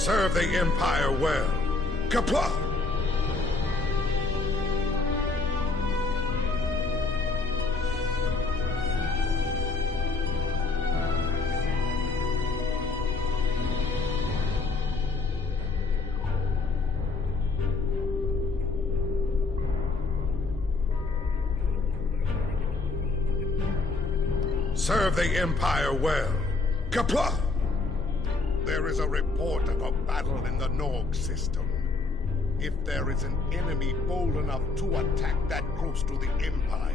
Serve the Empire well. Kapla! Serve the Empire well. Kapla! There is a report of a battle in the Norg system. If there is an enemy bold enough to attack that close to the Empire,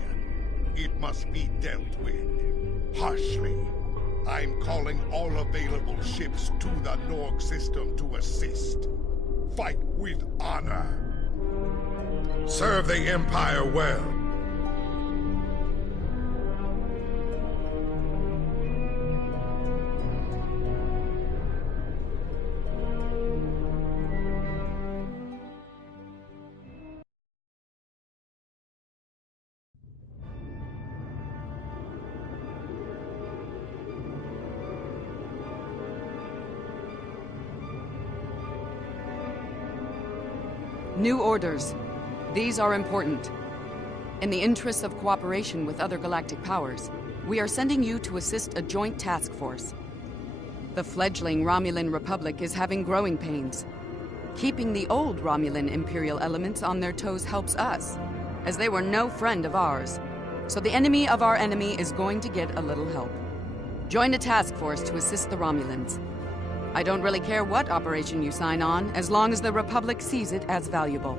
it must be dealt with harshly. I'm calling all available ships to the Norg system to assist. Fight with honor. Serve the Empire well. New orders. These are important. In the interests of cooperation with other galactic powers, we are sending you to assist a joint task force. The fledgling Romulan Republic is having growing pains. Keeping the old Romulan Imperial elements on their toes helps us, as they were no friend of ours. So the enemy of our enemy is going to get a little help. Join a task force to assist the Romulans. I don't really care what operation you sign on, as long as the Republic sees it as valuable.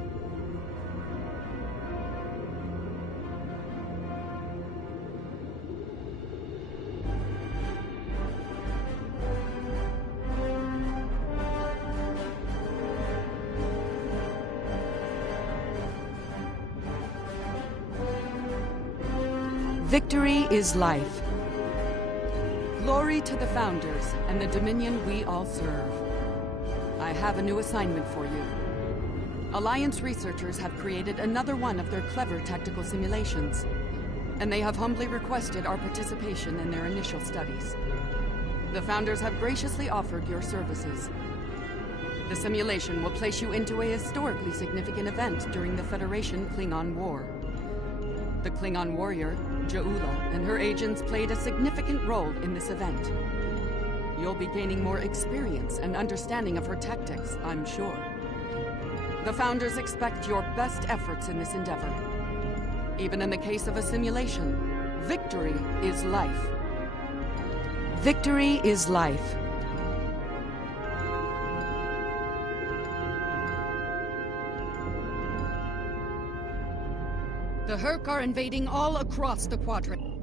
Victory is life. Glory to the Founders and the Dominion we all serve. I have a new assignment for you. Alliance researchers have created another one of their clever tactical simulations, and they have humbly requested our participation in their initial studies. The Founders have graciously offered your services. The simulation will place you into a historically significant event during the Federation Klingon War. The Klingon warrior, Ja'ula, and her agents played a significant role in this event. You'll be gaining more experience and understanding of her tactics, I'm sure. The Founders expect your best efforts in this endeavor. Even in the case of a simulation, victory is life. Victory is life. The Herc are invading all across the quadrant.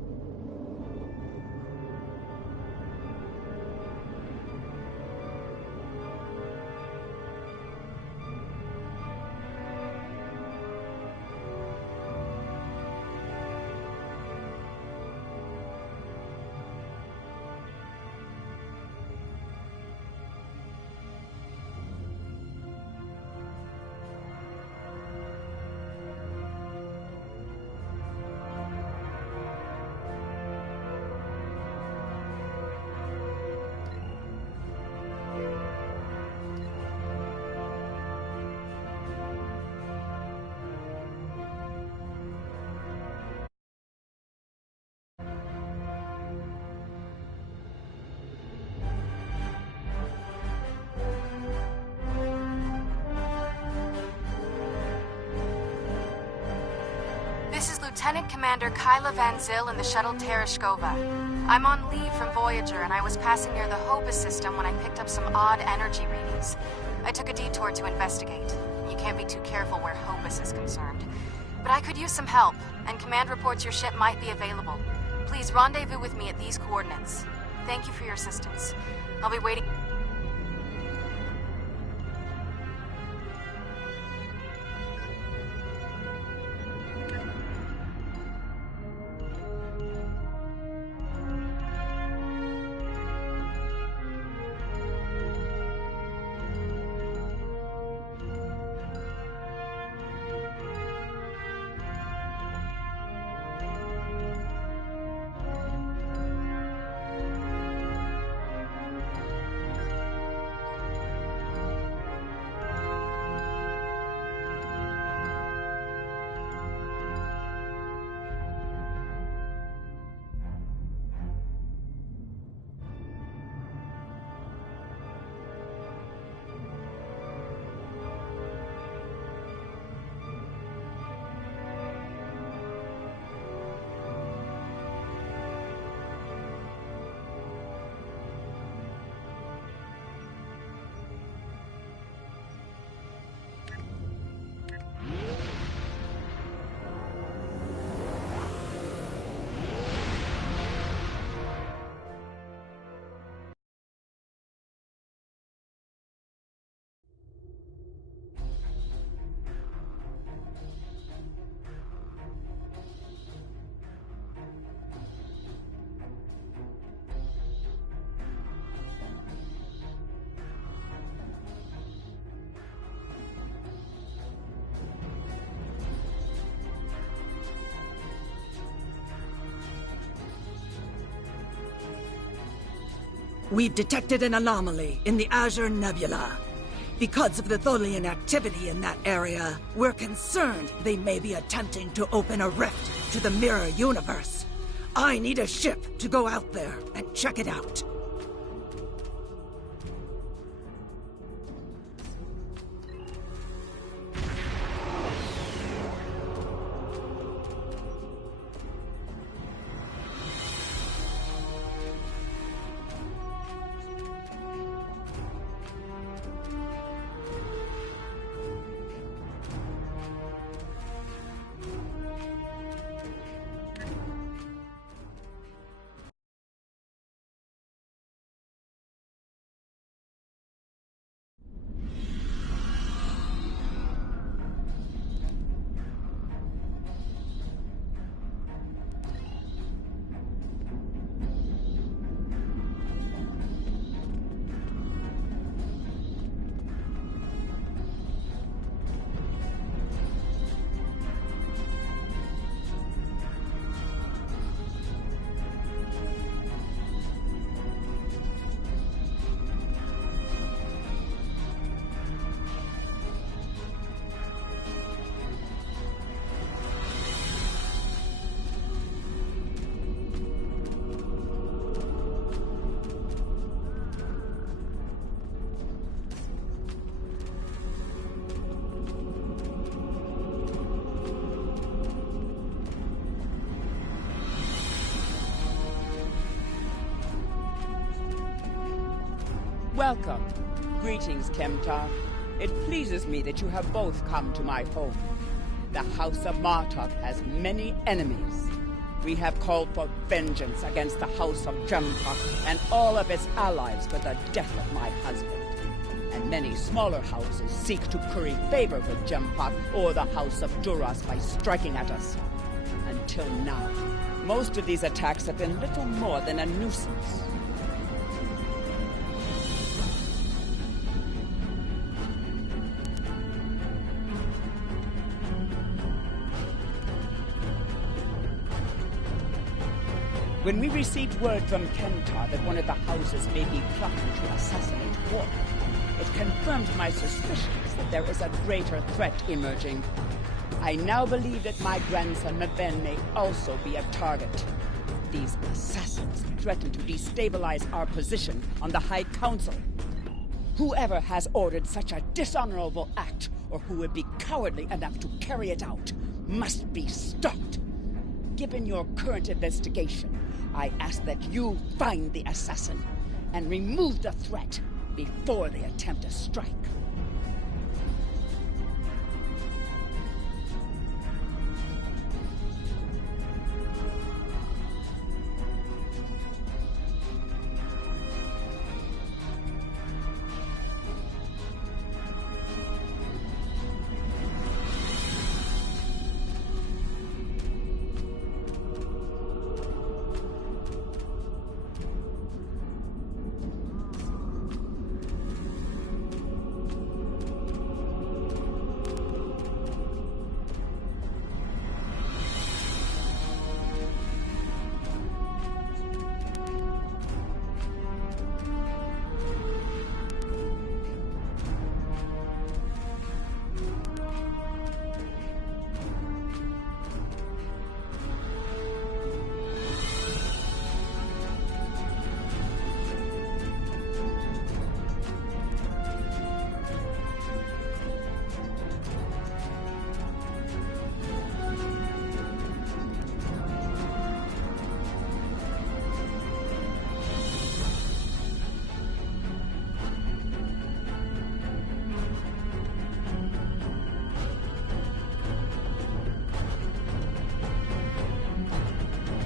Lieutenant Commander Kyla Van Zyl in the shuttle Tereshkova. I'm on leave from Voyager, and I was passing near the Hopus system when I picked up some odd energy readings. I took a detour to investigate. You can't be too careful where Hopus is concerned. But I could use some help, and command reports your ship might be available. Please rendezvous with me at these coordinates. Thank you for your assistance. I'll be waiting. We've detected an anomaly in the Azure Nebula. Because of the Tholian activity in that area, we're concerned they may be attempting to open a rift to the mirror universe. I need a ship to go out there and check it out. Welcome. Greetings, Jem'Hadar. It pleases me that you have both come to my home. The House of Martok has many enemies. We have called for vengeance against the House of Jem'Hadar and all of its allies for the death of my husband. And many smaller houses seek to curry favor with Jem'Hadar or the House of Duras by striking at us. Until now, most of these attacks have been little more than a nuisance. When we received word from Jem'Hadar that one of the houses may be plotting to assassinate Warp, it confirmed my suspicions that there is a greater threat emerging. I now believe that my grandson Maven may also be a target. These assassins threaten to destabilize our position on the High Council. Whoever has ordered such a dishonorable act, or who would be cowardly enough to carry it out, must be stopped. Given your current investigation, I ask that you find the assassin and remove the threat before they attempt a strike.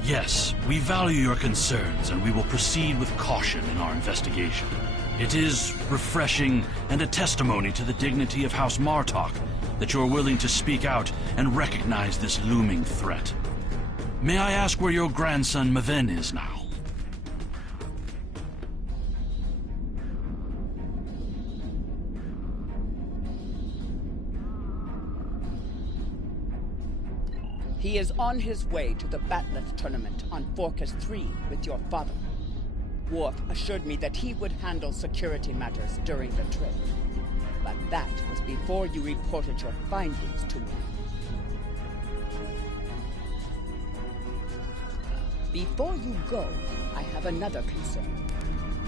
Yes, we value your concerns, and we will proceed with caution in our investigation. It is refreshing and a testimony to the dignity of House Martok that you're willing to speak out and recognize this looming threat. May I ask where your grandson Maven is now? He is on his way to the Batleth tournament on Forcas 3 with your father. Worf assured me that he would handle security matters during the trip. But that was before you reported your findings to me. Before you go, I have another concern.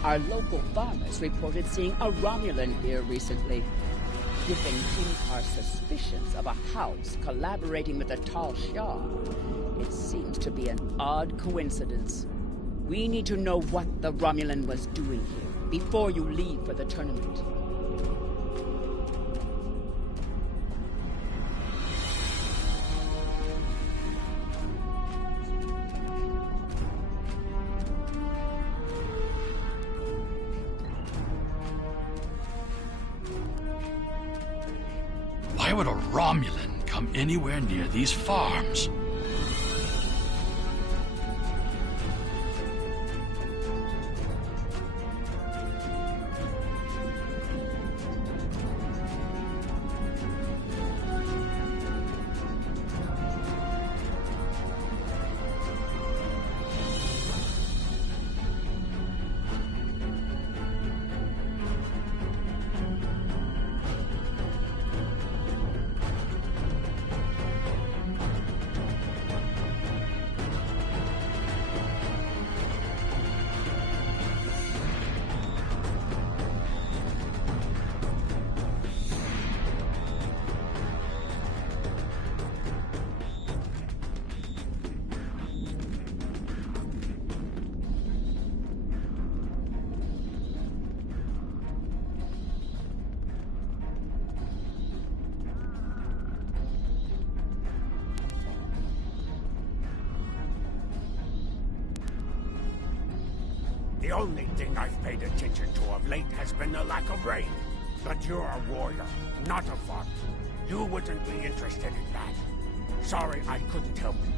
Our local farmers reported seeing a Romulan here recently, giving Kinkar suspicions of a house collaborating with the Tal Shiar. It seems to be an odd coincidence. We need to know what the Romulan was doing here before you leave for the tournament. Why would a Romulan come anywhere near these farms? The only thing I've paid attention to of late has been the lack of rain. But you're a warrior, not a farmer. You wouldn't be interested in that. Sorry, I couldn't help you.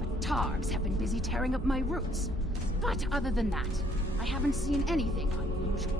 The Targs have been busy tearing up my roots. But other than that, I haven't seen anything unusual.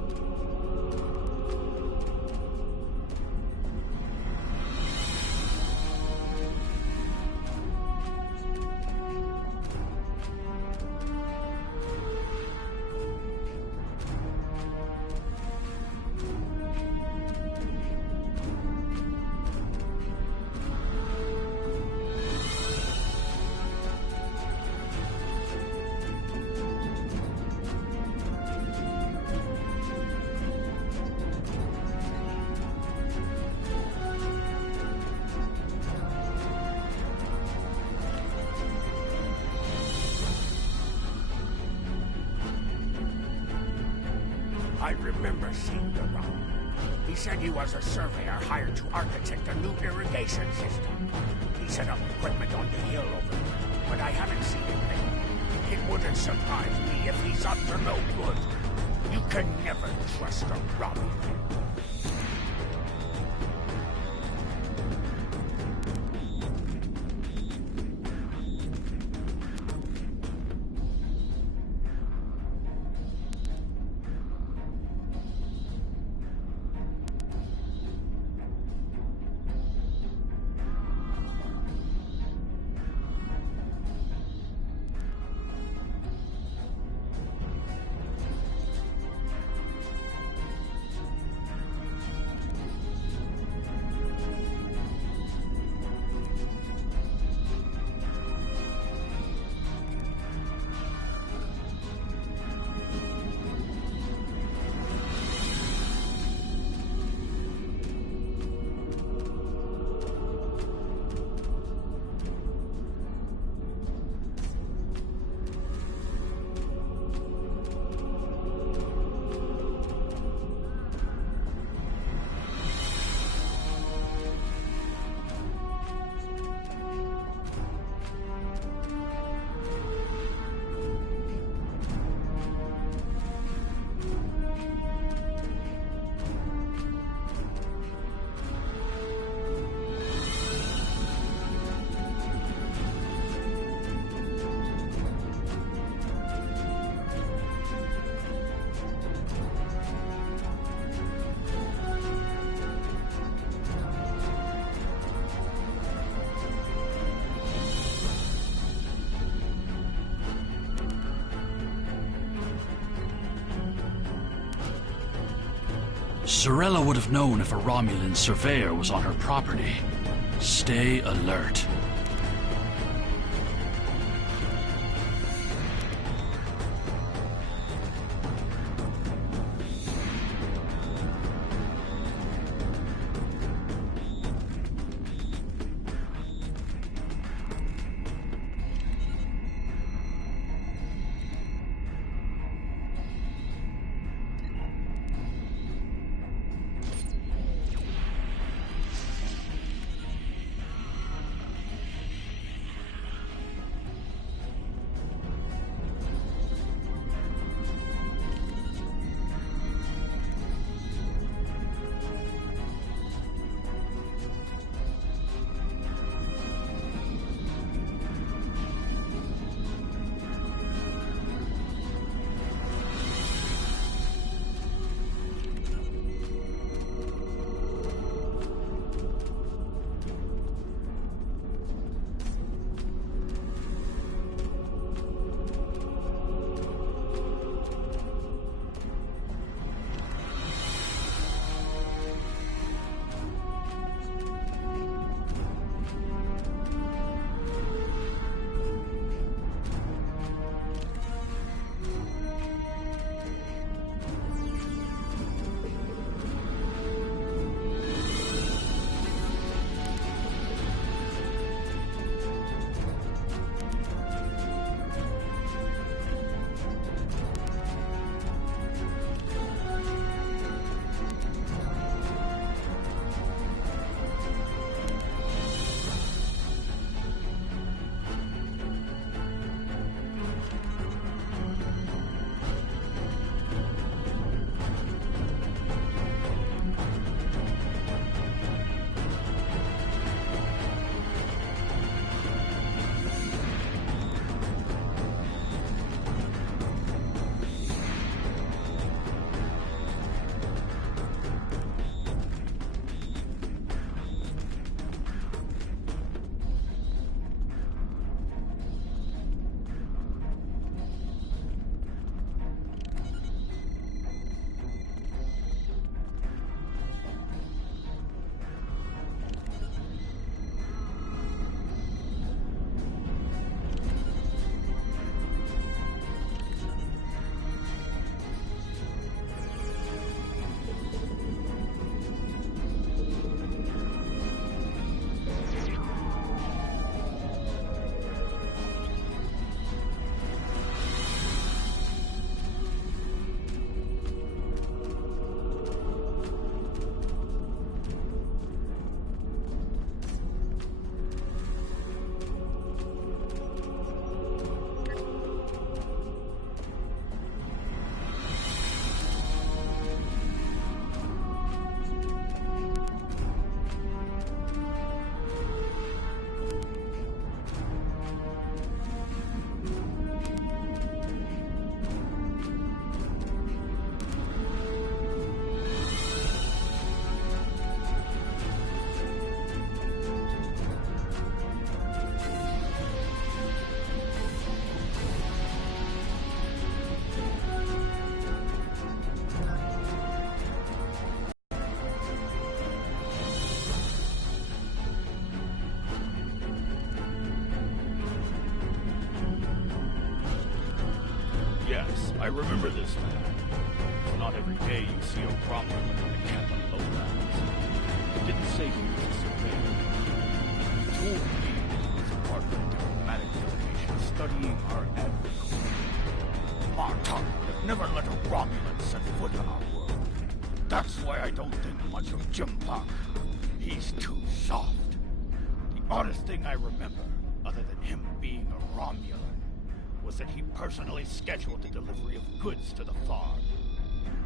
I remember seeing the Romulan. He said he was a surveyor hired to architect a new irrigation system. He set up equipment on the hill over there, but I haven't seen it lately. It wouldn't surprise me if he's up to no good. You can never trust a Romulan. Sorella would have known if a Romulan surveyor was on her property. Stay alert. Yes, I remember this man. It's not every day you see a Romulan in the Canton lowlands. He didn't say he was a surveyor. He told me he was a part of a diplomatic delegation studying our agriculture. Martok would never let a Romulan set foot on our world. That's why I don't think much of Jem'Hadar. He's too soft. The oddest thing I remember, other than him being a Romulan, was that he personally scheduled the delivery of goods to the farm.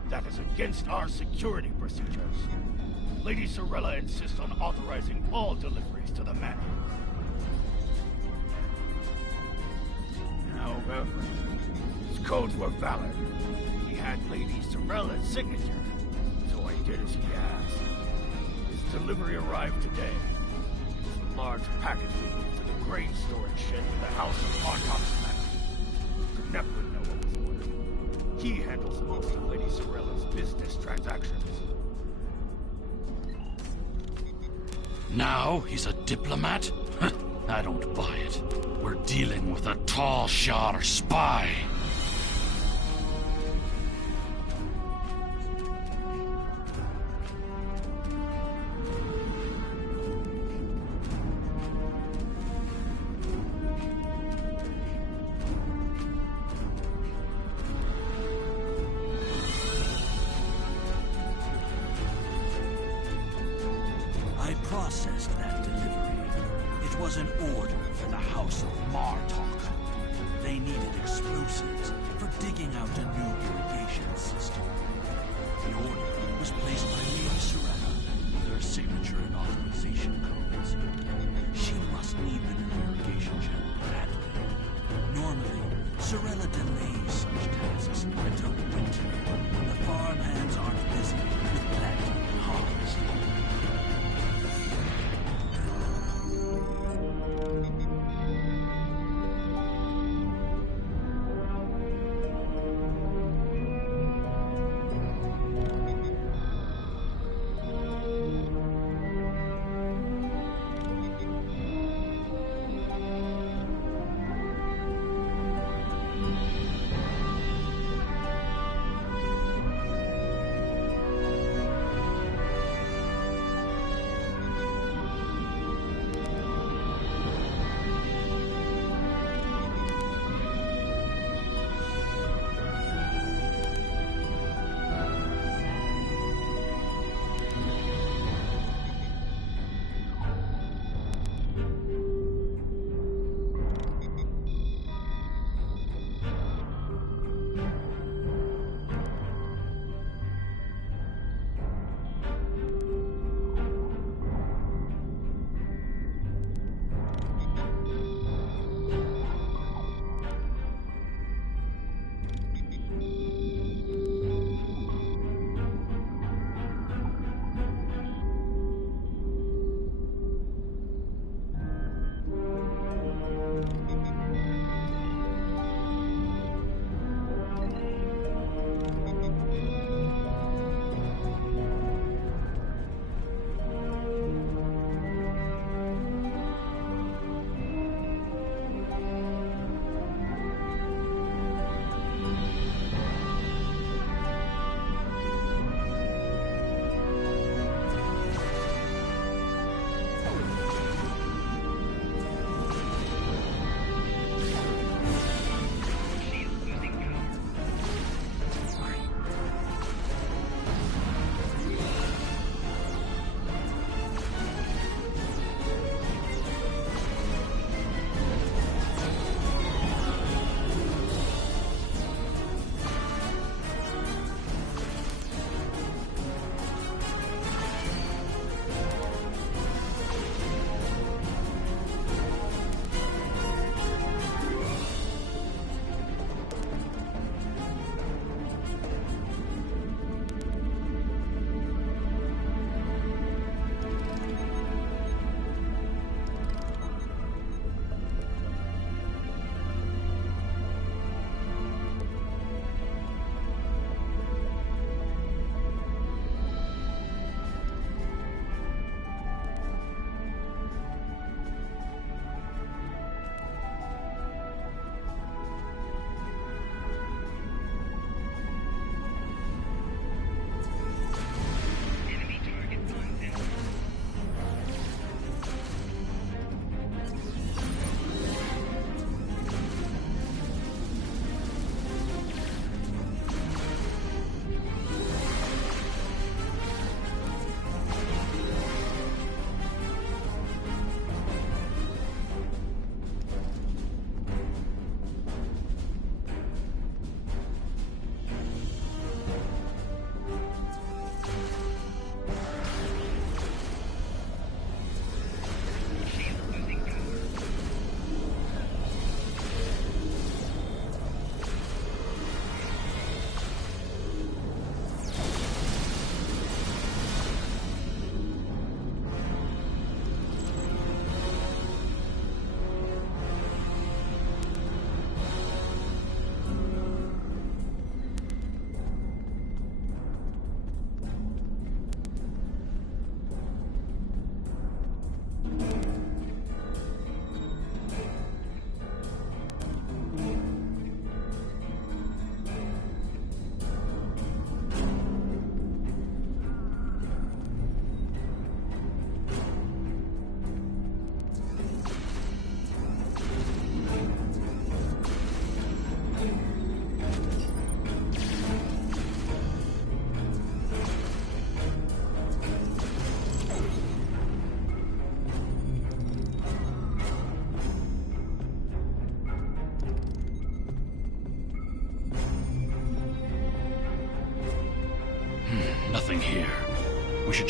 That is against our security procedures. Lady Sorella insists on authorizing all deliveries to the manor. However, his codes were valid. He had Lady Sorella's signature, so I did as he asked. His delivery arrived today. It was a large package we moved to the grain storage shed in the house of Martok's manor. Never would know what was ordered. He handles most of Lady Sorella's business transactions. Now he's a diplomat? I don't buy it. We're dealing with a tall shot or spy. I processed that delivery. It was an order for the House of Martok. They needed explosives for digging out a new irrigation system. The order was placed by Lady Sorella with her signature and authorization codes. She must need the new irrigation channel badly. Normally, Sorella delays such tasks until winter, when the farmhands aren't busy with planting and harvesting.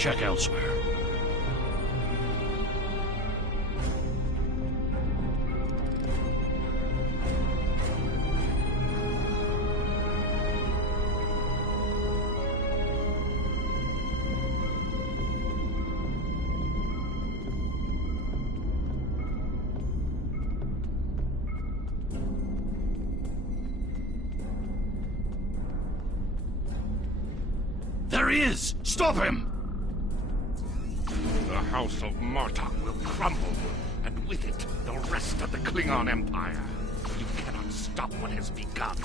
check elsewhere. There he is! Stop him! The House of Martok will crumble, and with it, the rest of the Klingon Empire. You cannot stop what has begun.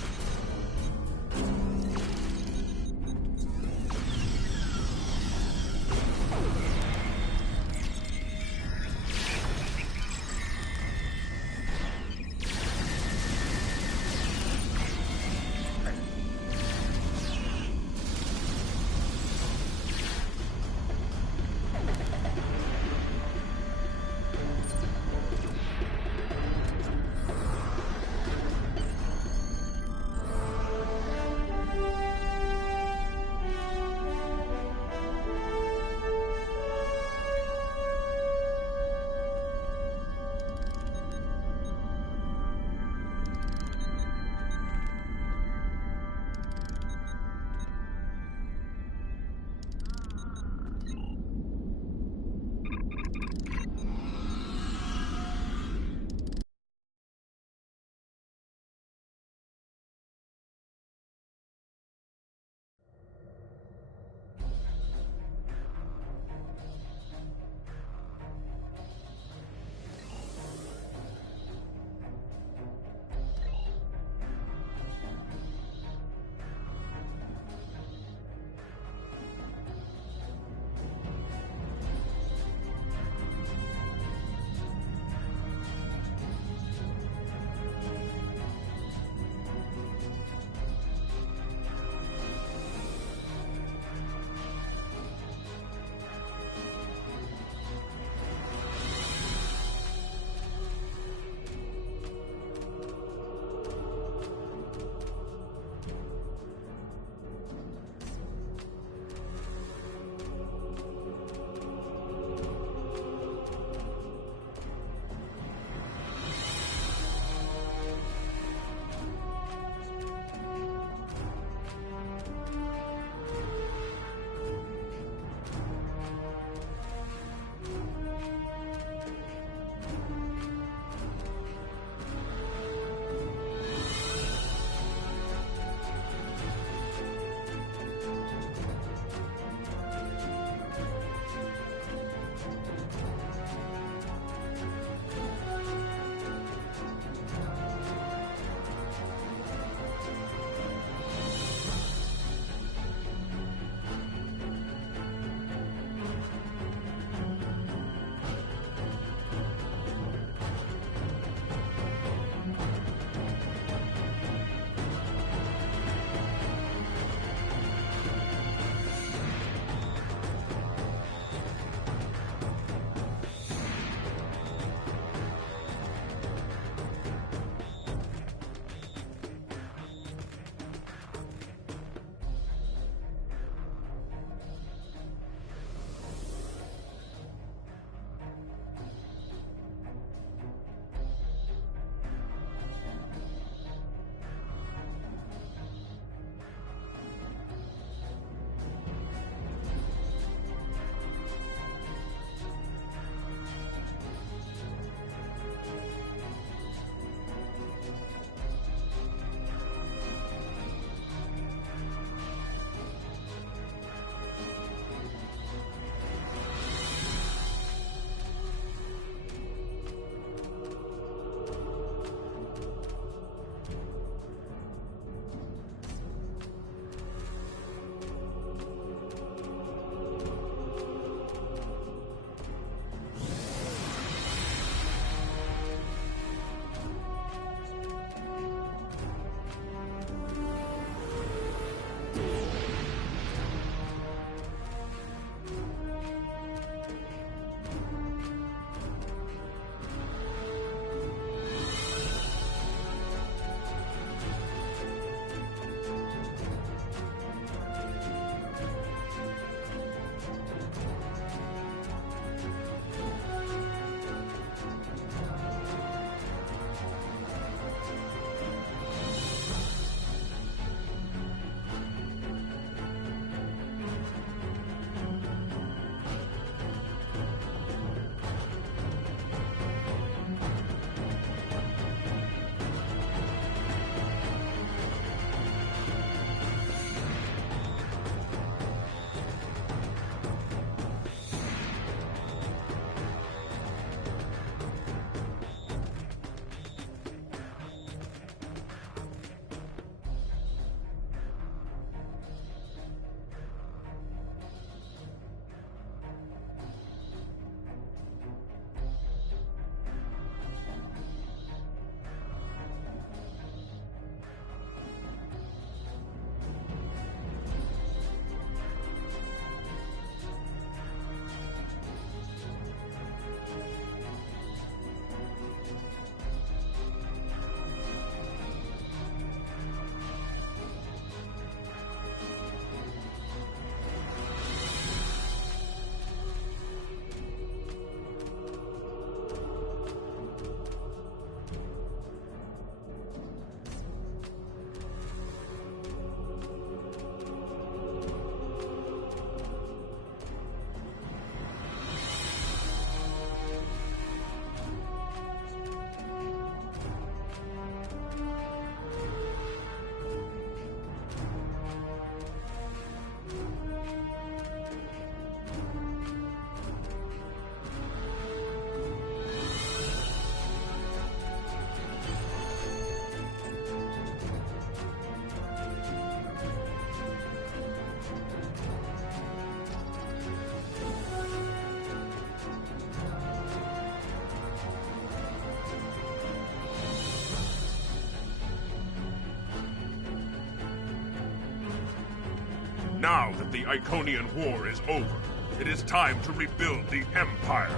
Now that the Iconian War is over, it is time to rebuild the Empire.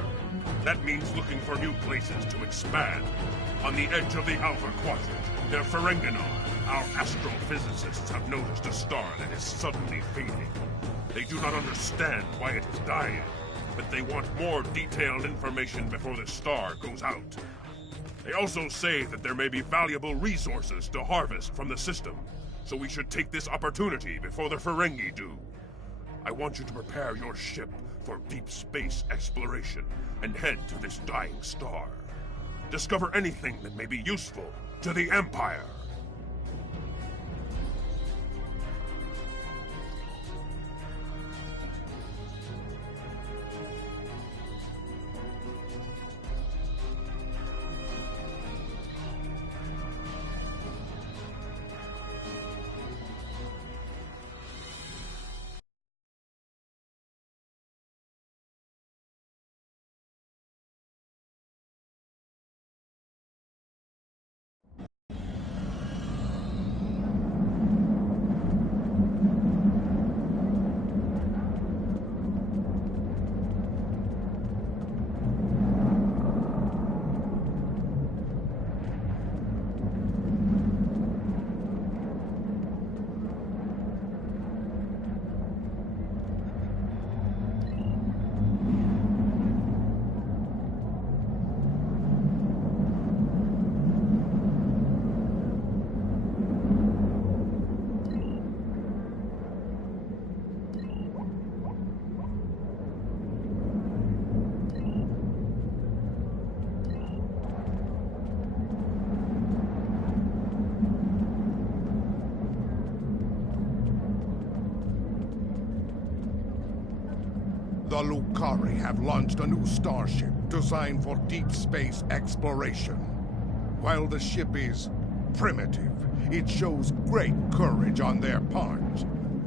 That means looking for new places to expand. On the edge of the Alpha Quadrant, near Ferenginar, our astrophysicists have noticed a star that is suddenly fading. They do not understand why it is dying, but they want more detailed information before the star goes out. They also say that there may be valuable resources to harvest from the system, so we should take this opportunity before the Ferengi do. I want you to prepare your ship for deep space exploration and head to this dying star. Discover anything that may be useful to the Empire. The Lucari have launched a new starship designed for deep space exploration. While the ship is primitive, it shows great courage on their part.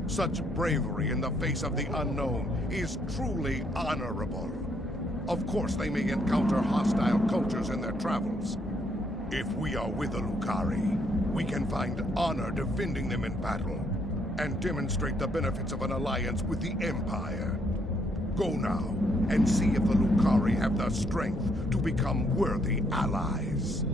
Such bravery in the face of the unknown is truly honorable. Of course, they may encounter hostile cultures in their travels. If we are with the Lucari, we can find honor defending them in battle, and demonstrate the benefits of an alliance with the Empire. Go now, and see if the Lucari have the strength to become worthy allies.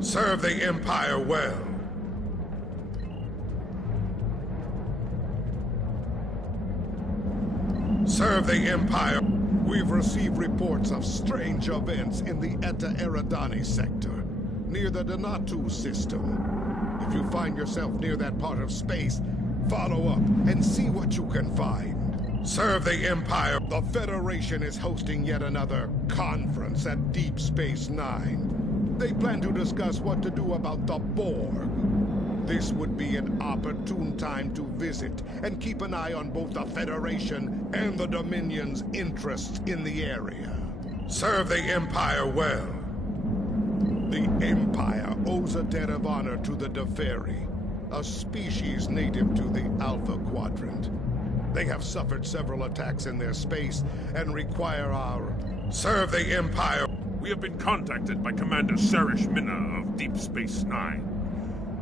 Serve the Empire well. Serve the Empire. We've received reports of strange events in the Eta Eridani sector, near the Naruto system. If you find yourself near that part of space, follow up and see what you can find. Serve the Empire. The Federation is hosting yet another conference at Deep Space Nine. They plan to discuss what to do about the Borg. This would be an opportune time to visit and keep an eye on both the Federation and the Dominion's interests in the area. Serve the Empire well. The Empire owes a debt of honor to the Deferi, a species native to the Alpha Quadrant. They have suffered several attacks in their space and require our... Serve the Empire! We have been contacted by Commander Sarish Minna of Deep Space Nine.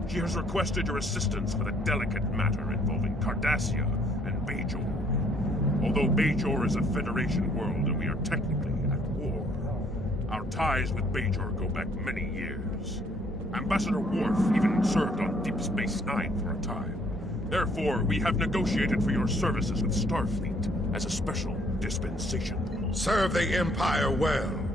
She has requested your assistance with a delicate matter involving Cardassia and Bajor. Although Bajor is a Federation world and we are technically at war, our ties with Bajor go back many years. Ambassador Worf even served on Deep Space Nine for a time. Therefore, we have negotiated for your services with Starfleet as a special dispensation. Serve the Empire well.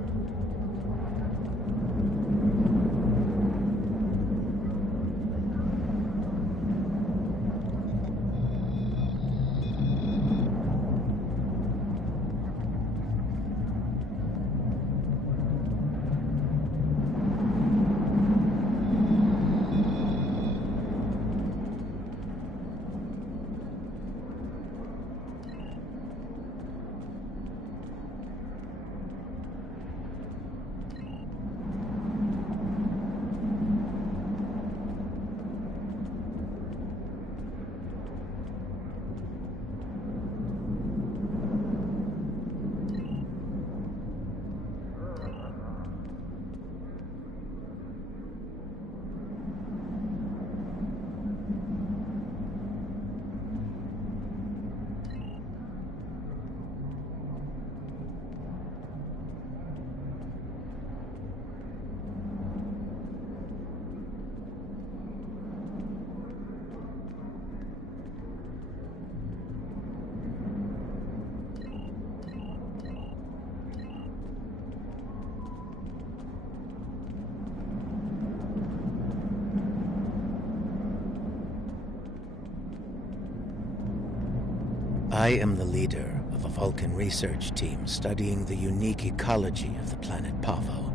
I am the leader of a Vulcan research team studying the unique ecology of the planet Pavo.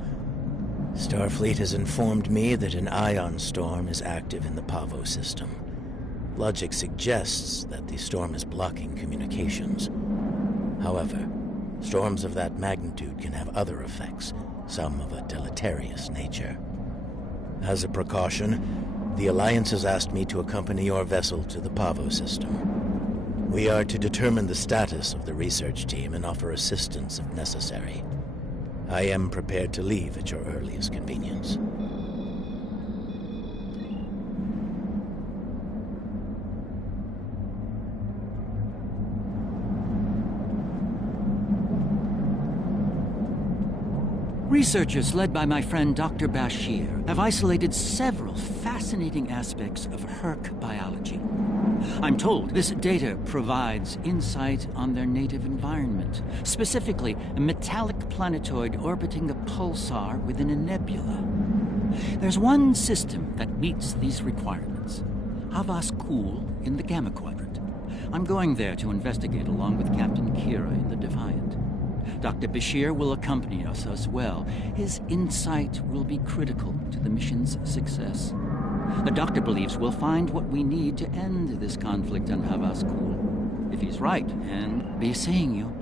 Starfleet has informed me that an ion storm is active in the Pavo system. Logic suggests that the storm is blocking communications. However, storms of that magnitude can have other effects, some of a deleterious nature. As a precaution, the Alliance has asked me to accompany your vessel to the Pavo system. We are to determine the status of the research team and offer assistance if necessary. I am prepared to leave at your earliest convenience. Researchers led by my friend Dr. Bashir have isolated several fascinating aspects of Herc biology. I'm told this data provides insight on their native environment, specifically a metallic planetoid orbiting a pulsar within a nebula. There's one system that meets these requirements, Havas Kul in the Gamma Quadrant. I'm going there to investigate along with Captain Kira in the Defiant. Dr. Bashir will accompany us as well. His insight will be critical to the mission's success. The doctor believes we'll find what we need to end this conflict on Havas Kul. If he's right, and be seeing you.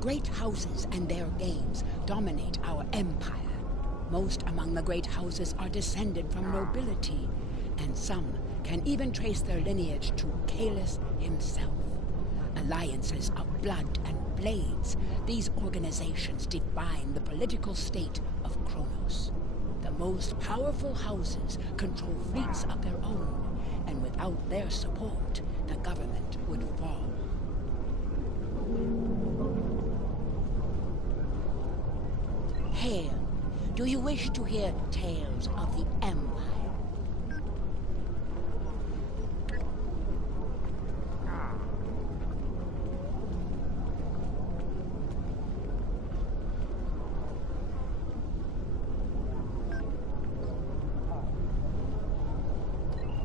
great houses and their games dominate our empire. Most among the great houses are descended from nobility, and some can even trace their lineage to Kalis himself. Alliances of blood and blades, these organizations define the political state of Kronos. The most powerful houses control fleets of their own, and without their support, the government would fall. Hail, do you wish to hear tales of the Empire?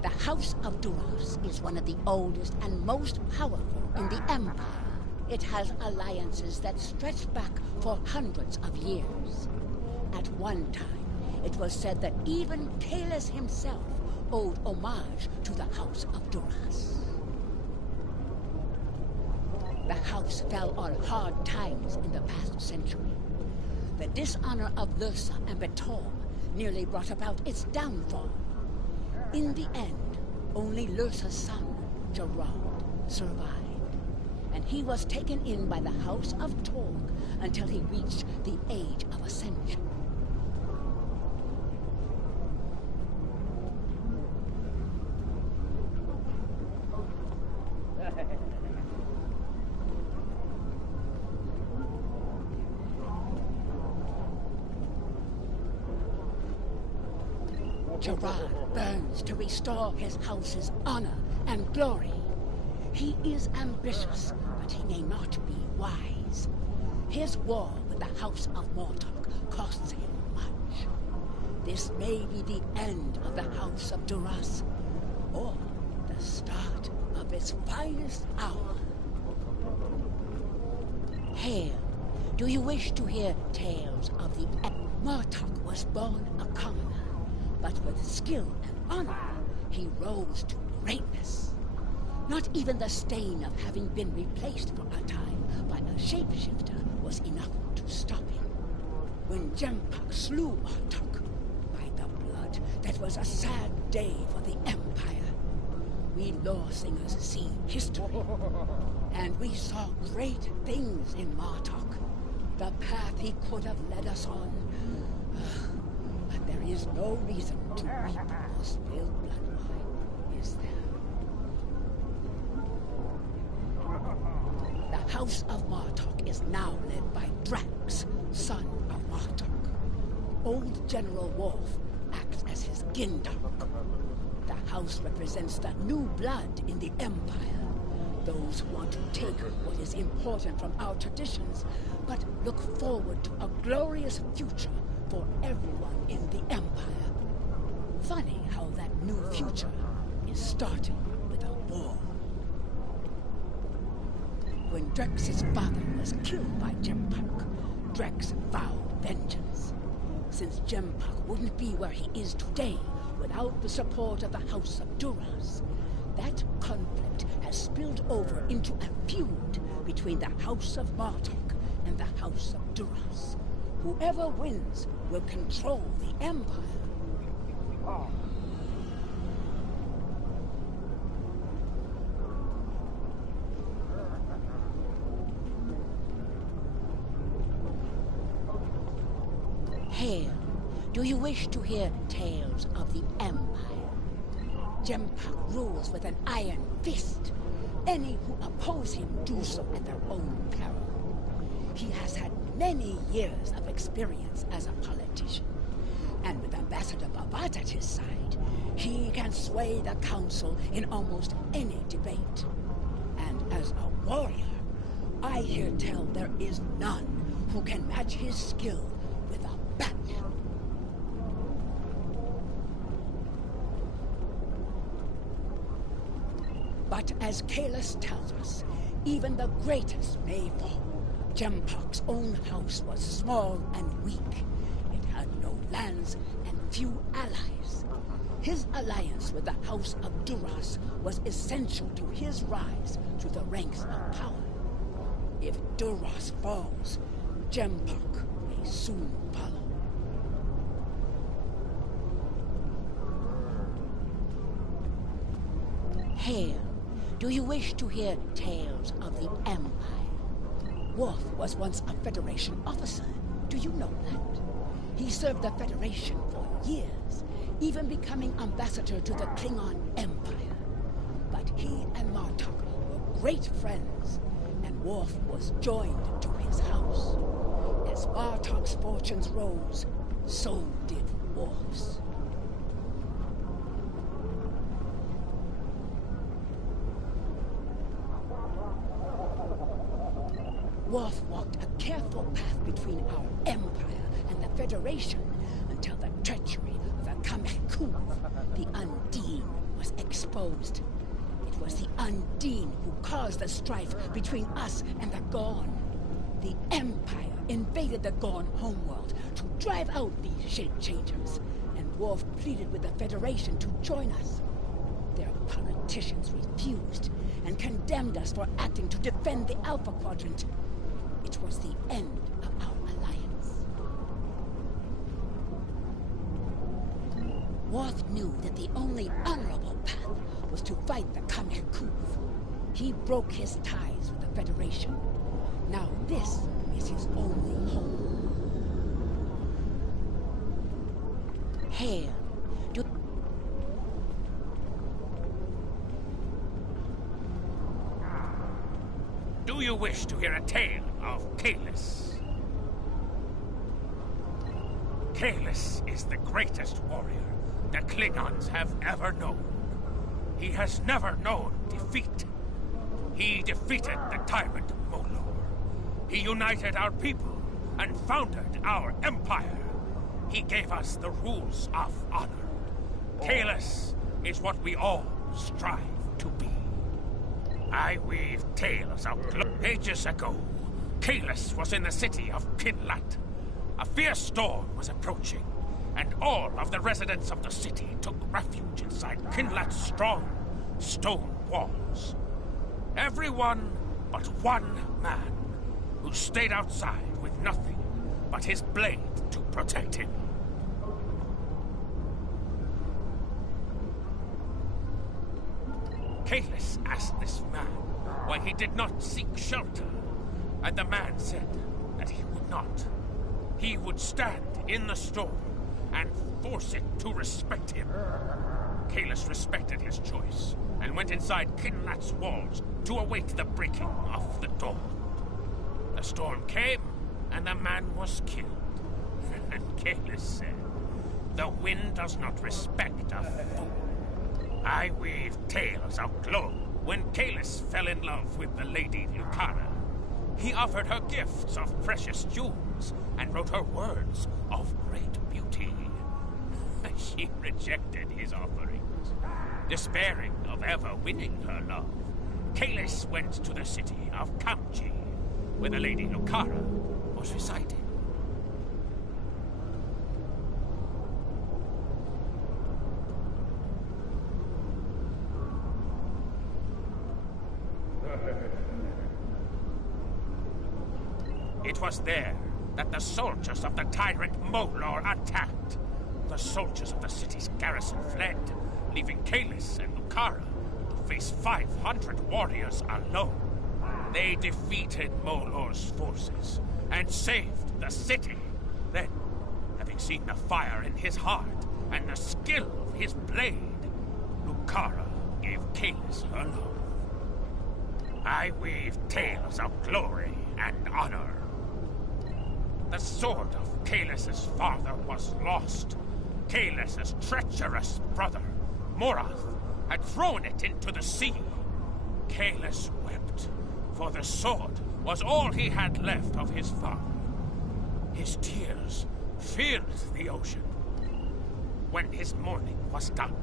The House of Duras is one of the oldest and most powerful in the Empire. It has alliances that stretch back for hundreds of years. At one time, it was said that even Kalis himself owed homage to the House of Duras. The house fell on hard times in the past century. The dishonor of Lursa and Betor nearly brought about its downfall. In the end, only Lursa's son, Gerard, survived, and he was taken in by the House of Torg until he reached the Age of Ascension. Gerard burns to restore his house's honor and glory. He is ambitious, but he may not be wise. His war with the House of Mortok costs him much. This may be the end of the House of Duras, or the start of its finest hour. Hail, do you wish to hear tales of the Mortok was born a commoner, but with skill and honor, he rose to greatness. Not even the stain of having been replaced for a time by a shapeshifter was enough to stop him. When Jem'Hadar slew Mortok, by the blood, that was a sad day for the Empire. We lore singers see history, and we saw great things in Mortok. The path he could have led us on. But there is no reason to weep or spill blood wine, is there? The House of Mortok is now led by Drax, son of Mortok. Old General Worf acts as his Gindok. The house represents the new blood in the Empire. Those who want to take what is important from our traditions, but look forward to a glorious future for everyone in the Empire. Funny how that new future is starting with a war. When Drex's father was killed by Jem'Hadar, Drex vowed vengeance. Since Jem'Hadar wouldn't be where he is today without the support of the House of Duras, that conflict has spilled over into a feud between the House of Mortok and the House of Duras. Whoever wins will control the Empire. Hail, do you wish to hear tales of the Empire? Jem'Hadar rules with an iron fist. Any who oppose him do so at their own peril. He has had many years of experience as a politician, and with Ambassador Bavat at his side, he can sway the council in almost any debate. And as a warrior, I hear tell there is none who can match his skill with a bat. But as Kalis tells us, even the greatest may fall. Jem'Had's own house was small and weak. It had no lands and few allies. His alliance with the House of Duras was essential to his rise to the ranks of power. If Duras falls, Jem'Hadar may soon follow. Hail, do you wish to hear tales of the Empire? Worf was once a Federation officer. Do you know that? He served the Federation for years, even becoming ambassador to the Klingon Empire. But he and Martok were great friends, and Worf was joined to his house. As Martok's fortunes rose, so did Worf's. Worf walked a careful path between our Empire and the Federation until the treachery of the Kamekuv, the Undine, was exposed. It was the Undine who caused the strife between us and the Gorn. The Empire invaded the Gorn homeworld to drive out these shape-changers, and Worf pleaded with the Federation to join us. Their politicians refused and condemned us for acting to defend the Alpha Quadrant. It was the end of our alliance. Worf knew that the only honorable path was to fight the Kamekuv. He broke his ties with the Federation. Now this is his only home. Hail. Do you wish to hear a tale of Kahless? Kahless is the greatest warrior the Klingons have ever known. He has never known defeat. He defeated the tyrant Molor. He united our people and founded our empire. He gave us the rules of honor. Kahless is what we all strive to be. I weave tales of ages ago. Kahless was in the city of Kinlat. A fierce storm was approaching, and all of the residents of the city took refuge inside Kinlat's strong stone walls. Everyone but one man, who stayed outside with nothing but his blade to protect him. Kahless asked this man why he did not seek shelter, and the man said that he would not. He would stand in the storm and force it to respect him. Kahless respected his choice and went inside Kinlat's walls to await the breaking of the dawn. The storm came, and the man was killed. And Kahless said, "The wind does not respect a fool." I weave tales of glory. When Kahless fell in love with the Lady Lucara, he offered her gifts of precious jewels and wrote her words of great beauty. She rejected his offerings. Despairing of ever winning her love, Kahless went to the city of Kamchi, where the Lady Lucara was residing. It was there that the soldiers of the tyrant Molor attacked. The soldiers of the city's garrison fled, leaving Kahless and Lucara to face 500 warriors alone. They defeated Molor's forces and saved the city. Then, having seen the fire in his heart and the skill of his blade, Lucara gave Kahless her love. I weave tales of glory and honor. The sword of Kahless's father was lost. Kahless's treacherous brother, Morath, had thrown it into the sea. Kahless wept, for the sword was all he had left of his father. His tears filled the ocean. When his mourning was done,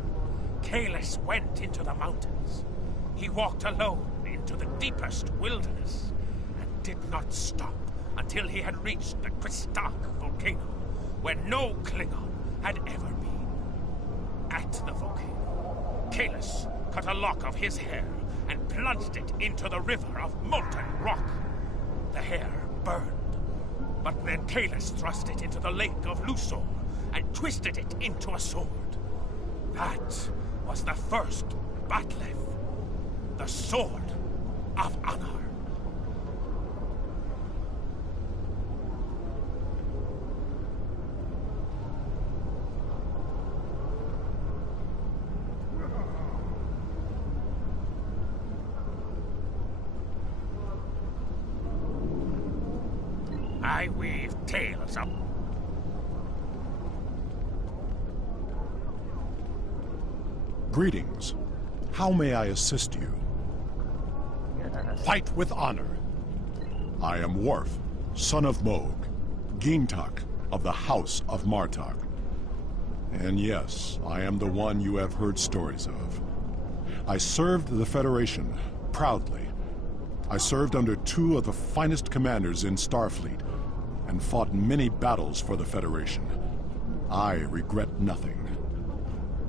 Kahless went into the mountains. He walked alone into the deepest wilderness and did not stop until he had reached the Kristak volcano, where no Klingon had ever been. At the volcano, Kahless cut a lock of his hair and plunged it into the river of molten rock. the hair burned. But then Talus thrust it into the lake of Lusor and twisted it into a sword. That was the first Batleth. The Sword of Honor. I weave tales of... Greetings. How may I assist you? Fight with honor. I am Worf, son of Moog, Gintak of the House of Martok. And yes, I am the one you have heard stories of. I served the Federation, proudly. I served under two of the finest commanders in Starfleet, and fought many battles for the Federation. I regret nothing.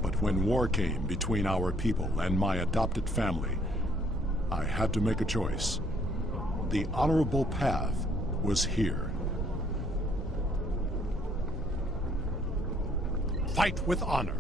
But when war came between our people and my adopted family, I had to make a choice. The honorable path was here. Fight with honor.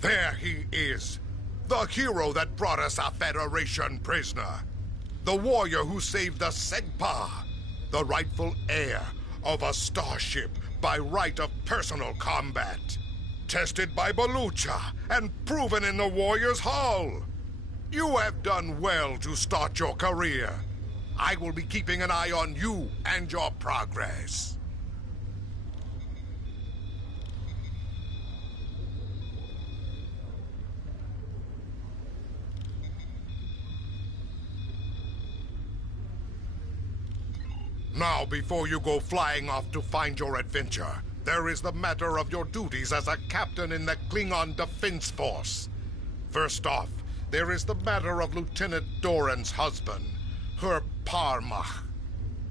There he is. The hero that brought us a Federation prisoner. The warrior who saved the Segpa. The rightful heir of a starship by right of personal combat. Tested by Balucha and proven in the Warrior's Hall. You have done well to start your career. I will be keeping an eye on you and your progress. Now, before you go flying off to find your adventure, there is the matter of your duties as a captain in the Klingon Defense Force. First off, there is the matter of Lieutenant Doran's husband, her Parmach.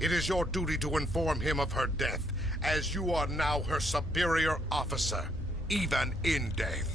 It is your duty to inform him of her death, as you are now her superior officer, even in death.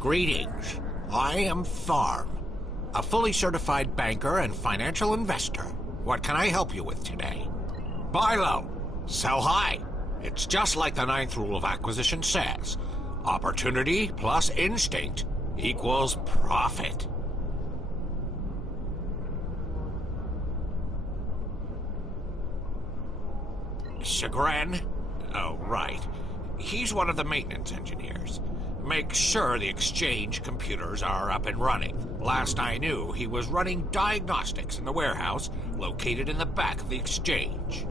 Greetings. I am Tharm, a fully certified banker and financial investor. What can I help you with today? Buy low, sell high. It's just like the 9th rule of acquisition says. Opportunity plus instinct equals profit. Chagrin? Oh, right. He's one of the maintenance engineers. Make sure the exchange computers are up and running. Last I knew, he was running diagnostics in the warehouse located in the back of the exchange.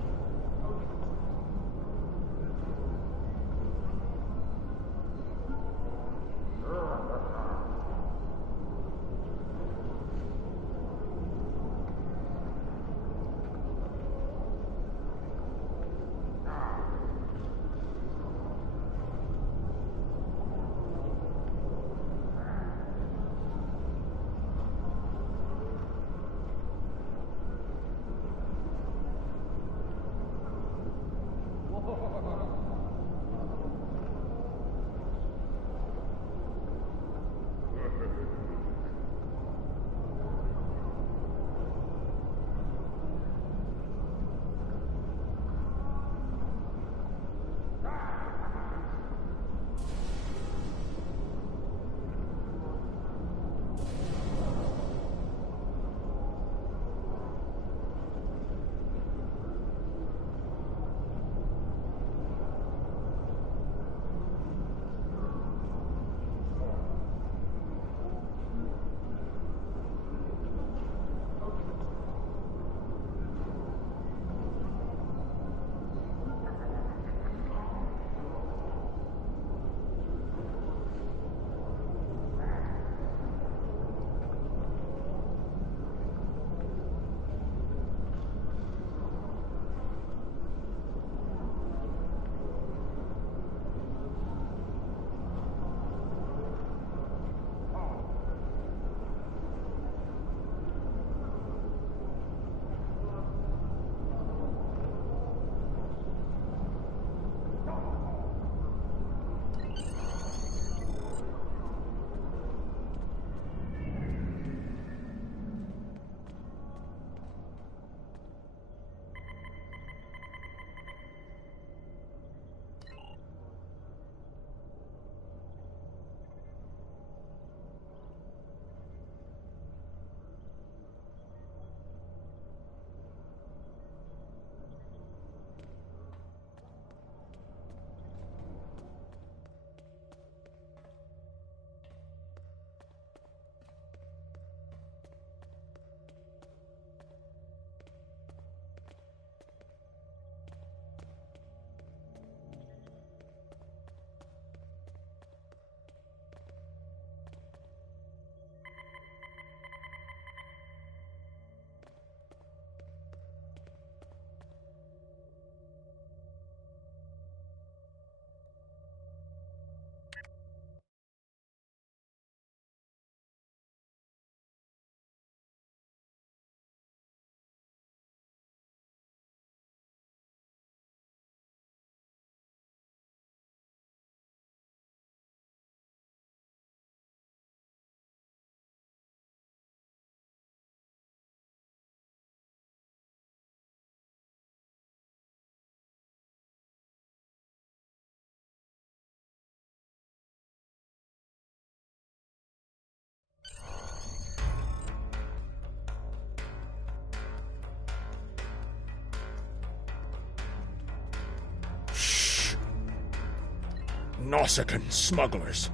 Nausicaan smugglers.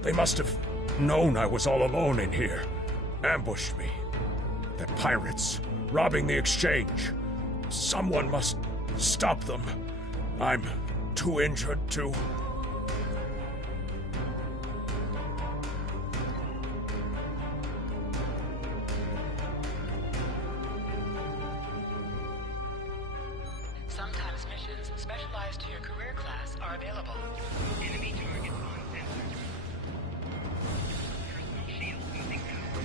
They must have known I was all alone in here. Ambushed me. They're pirates, robbing the exchange. Someone must stop them. I'm too injured to... Sometimes missions specialized to your career class are available. Enemy target on sensor. Personal shield moving out.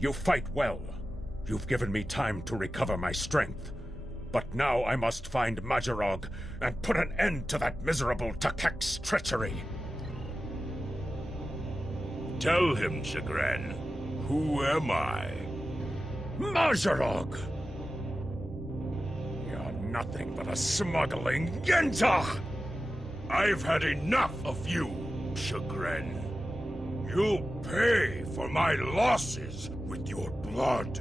You fight well. You've given me time to recover my strength. But now I must find Majorog and put an end to that miserable Takek's treachery. Tell him, Chagrin. Who am I? Majorog! You're nothing but a smuggling Yenta! I've had enough of you, Chagrin. You'll pay for my losses with your blood.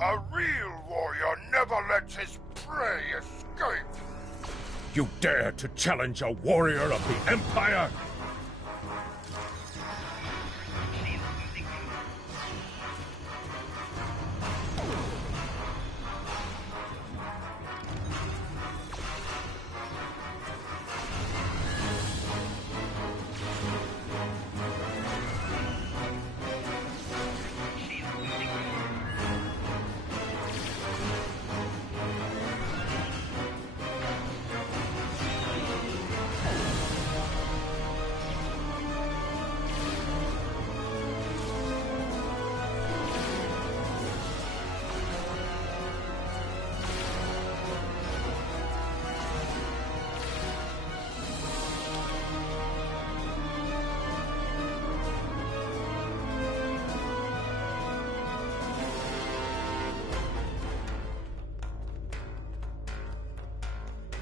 A real warrior never lets his prey escape. You dare to challenge a warrior of the Empire?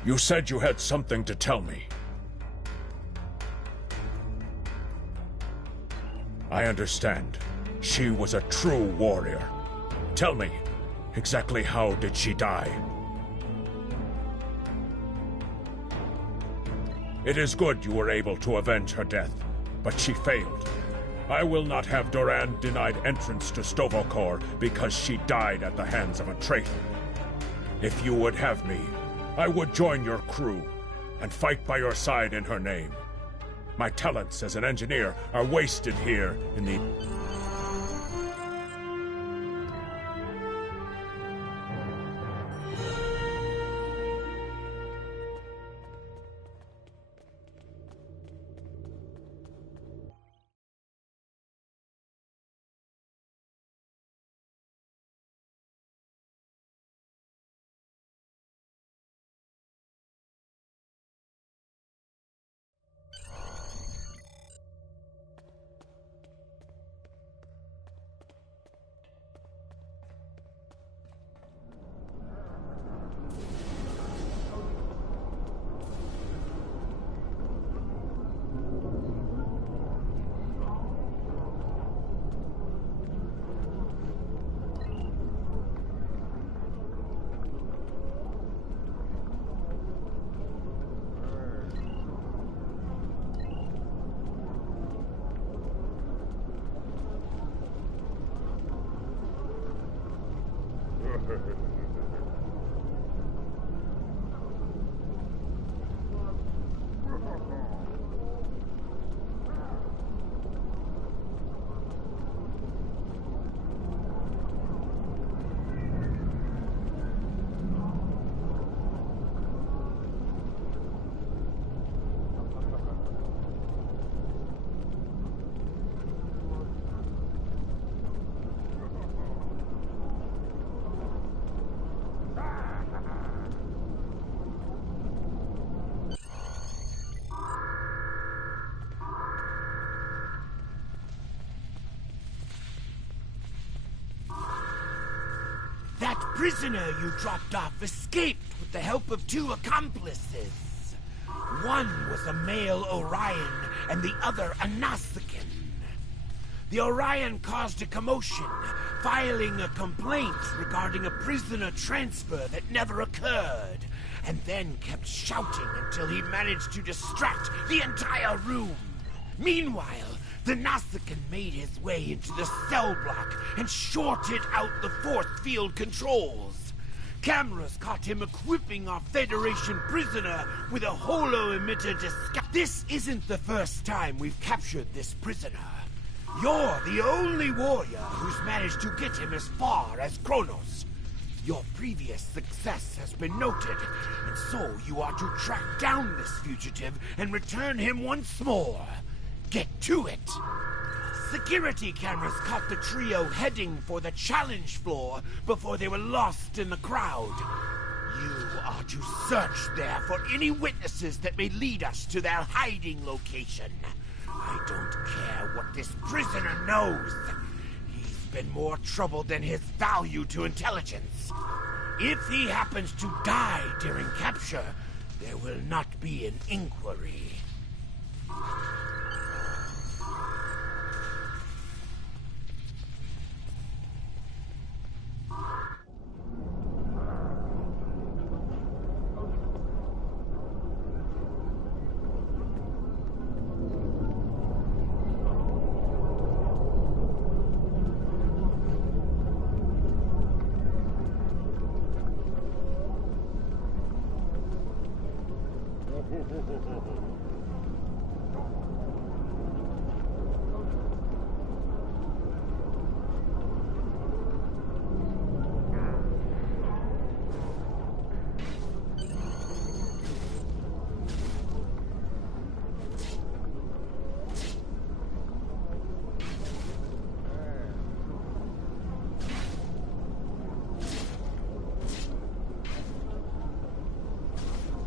You said you had something to tell me. I understand. She was a true warrior. Tell me, exactly how did she die? It is good you were able to avenge her death, but she failed. I will not have Doran denied entrance to Stovokor because she died at the hands of a traitor. If you would have me, I would join your crew and fight by your side in her name. My talents as an engineer are wasted here in the... That prisoner you dropped off escaped with the help of 2 accomplices. One was a male Orion, and the other a Nausicaan. The Orion caused a commotion, filing a complaint regarding a prisoner transfer that never occurred, and then kept shouting until he managed to distract the entire room. Meanwhile, the Nausicaan made his way into the cell block and shorted out the force field controls. Cameras caught him equipping our Federation prisoner with a holo-emitter disguise. This isn't the first time we've captured this prisoner. You're the only warrior who's managed to get him as far as Kronos. Your previous success has been noted, and so you are to track down this fugitive and return him once more. Get to it! Security cameras caught the trio heading for the challenge floor before they were lost in the crowd. You are to search there for any witnesses that may lead us to their hiding location. I don't care what this prisoner knows. He's been more trouble than his value to intelligence. If he happens to die during capture, there will not be an inquiry.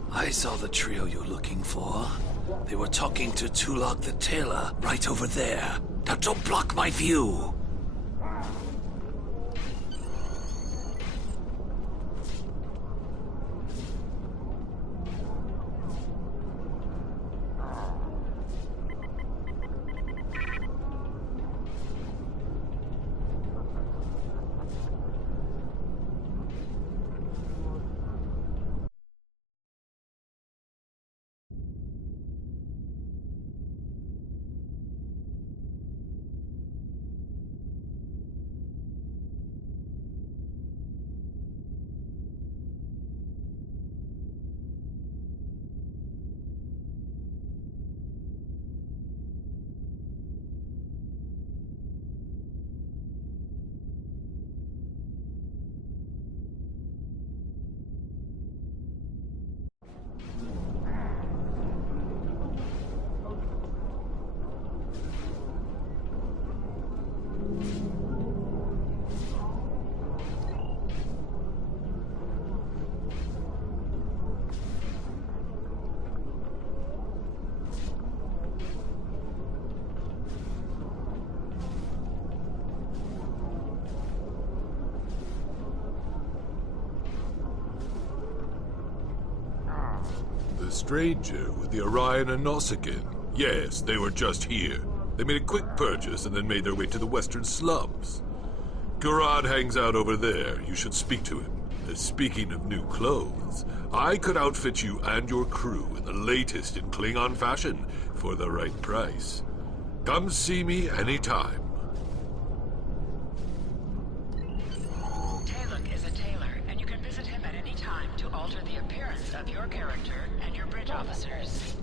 I saw the trio you're looking for. They were talking to Tulok the Tailor, right over there. Now don't block my view! The stranger with the Orion and Nausicaan. Yes, they were just here. They made a quick purchase and then made their way to the western slums. Gurad hangs out over there. You should speak to him. Speaking of new clothes, I could outfit you and your crew in the latest in Klingon fashion for the right price. Come see me anytime. Taluk is a tailor, and you can visit him at any time to alter the appearance of your character and your bridge officers.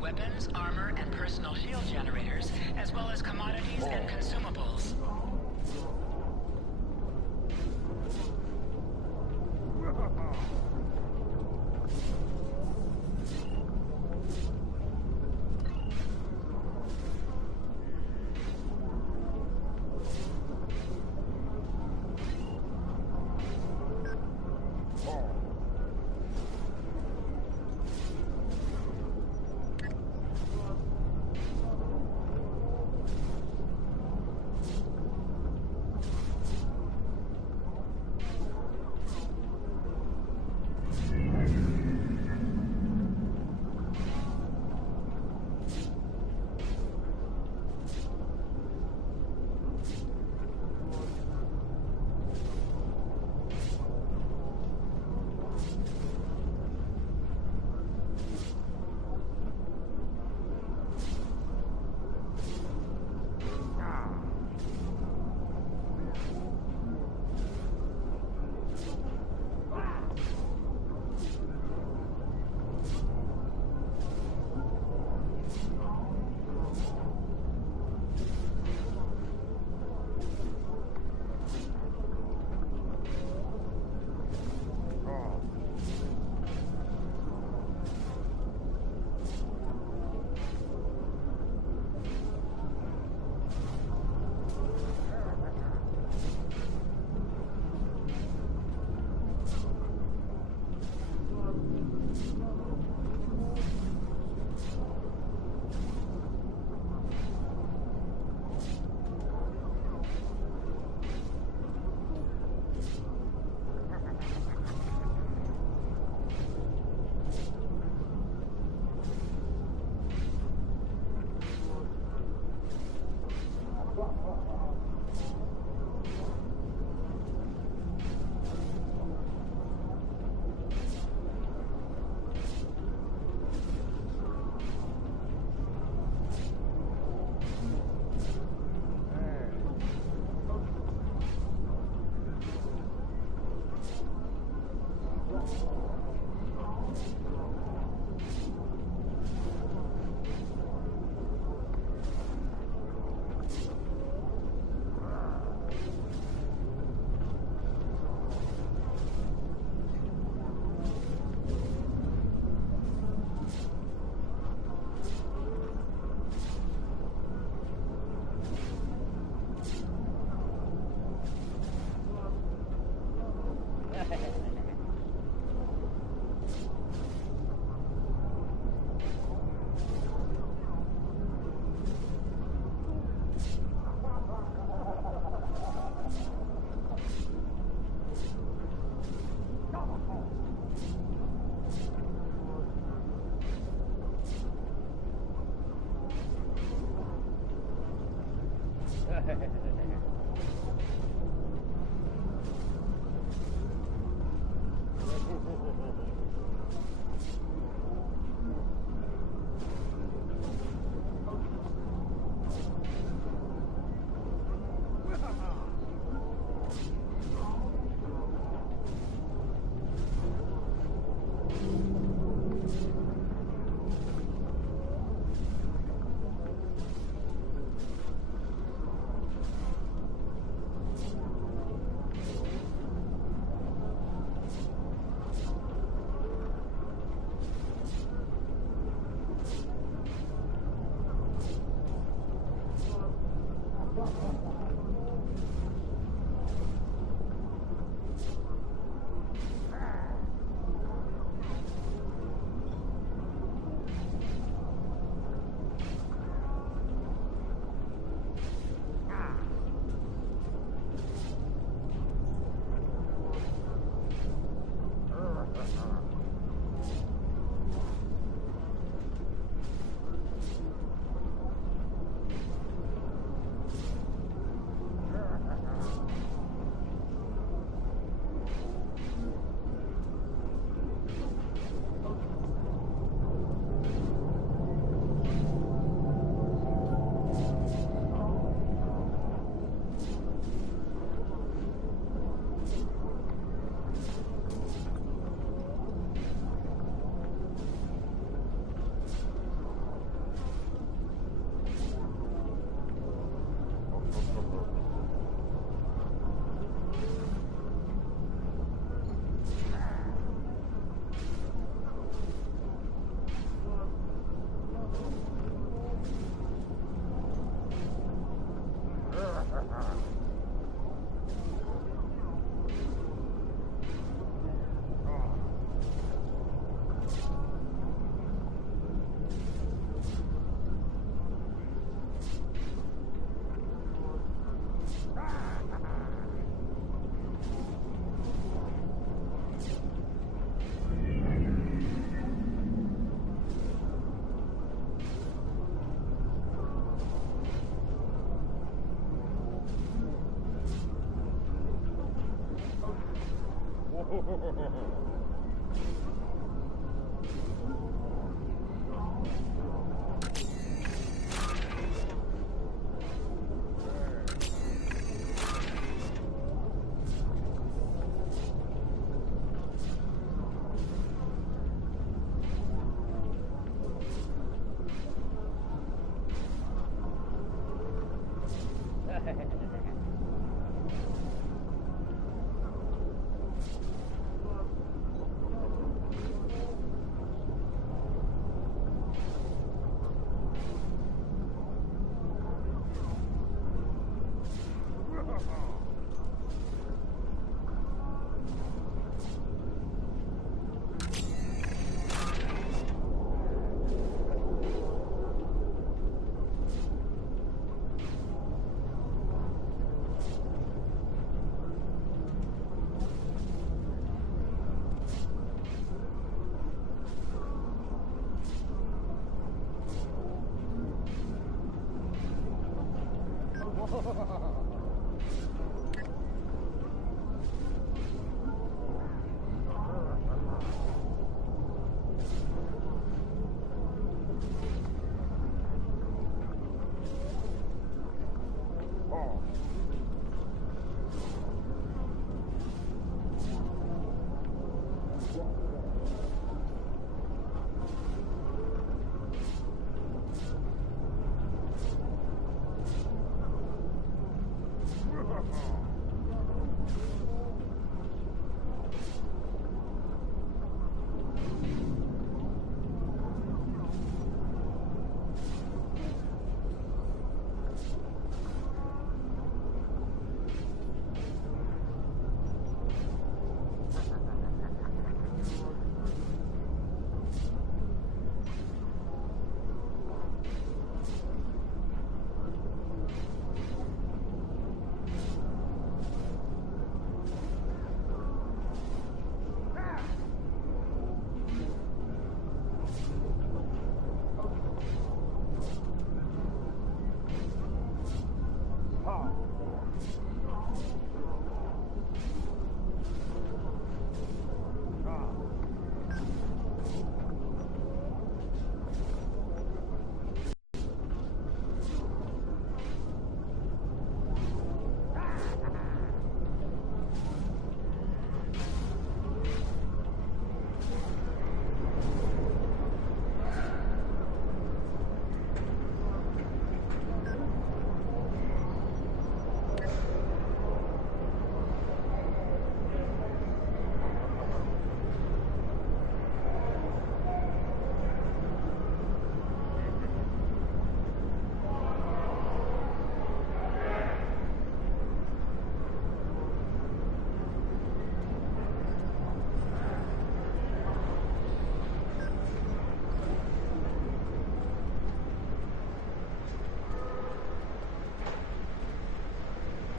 Weapons, armor, and personal shield generators, as well as commodities and consumables.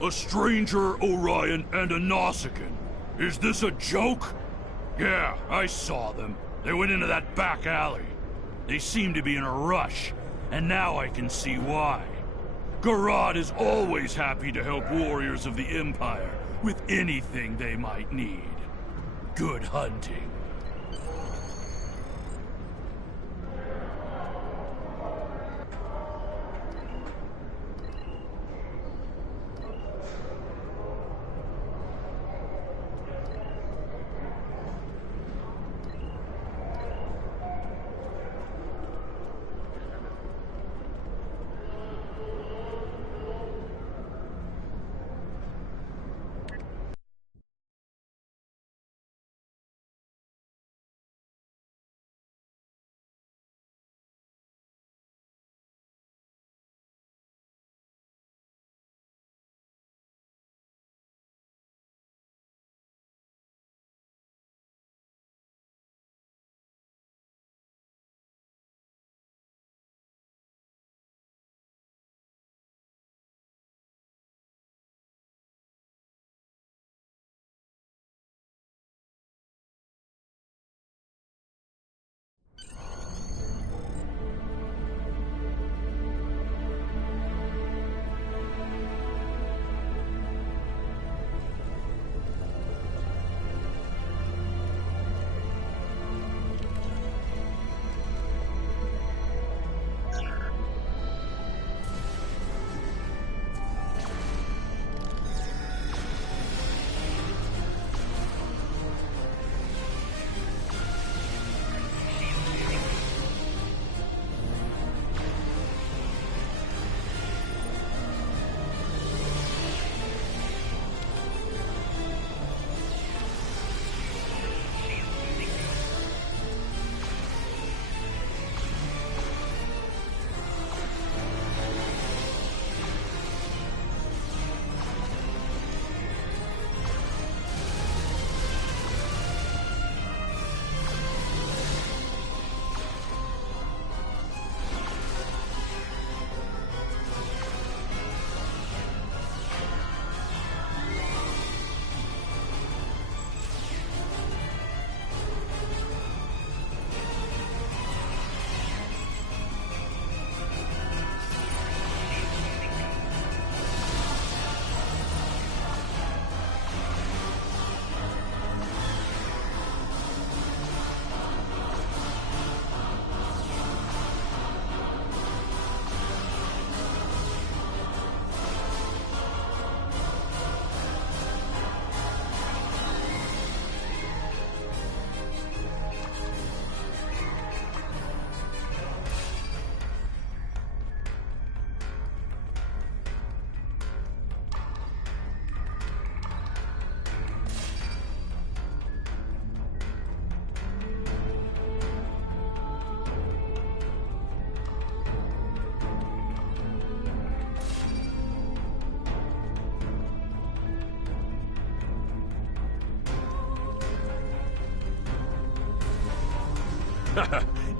A stranger, Orion, and a Nausicaan. Is this a joke? Yeah, I saw them. They went into that back alley. They seem to be in a rush, and now I can see why. Garad is always happy to help warriors of the Empire with anything they might need. Good hunting.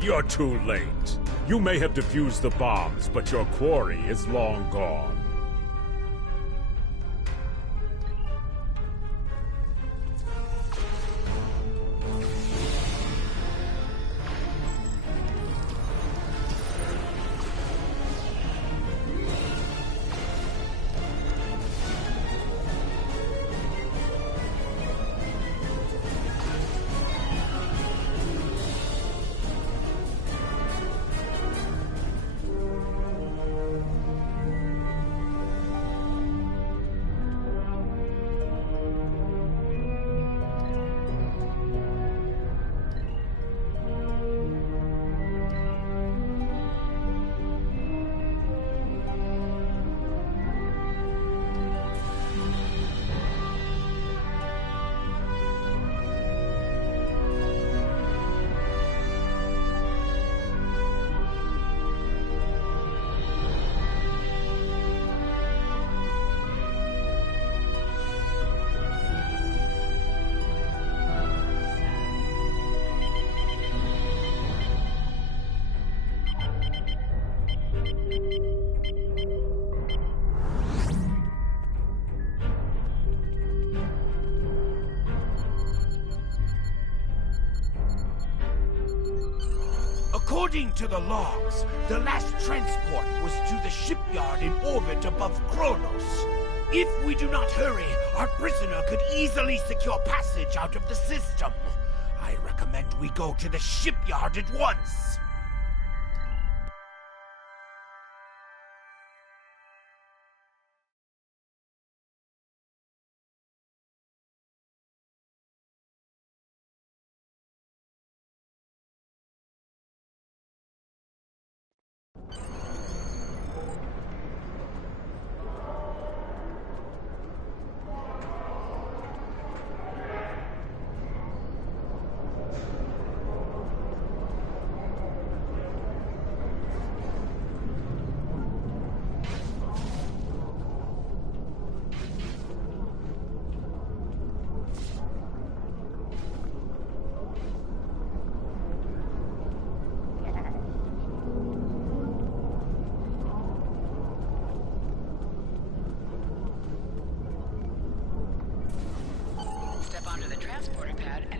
You're too late. You may have defused the bombs, but your quarry is long gone. According to the logs, the last transport was to the shipyard in orbit above Kronos. If we do not hurry, our prisoner could easily secure passage out of the system. I recommend we go to the shipyard at once.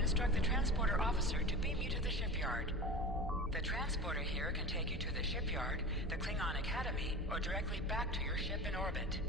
Instruct the transporter officer to beam you to the shipyard. The transporter here can take you to the shipyard, the Klingon Academy, or directly back to your ship in orbit.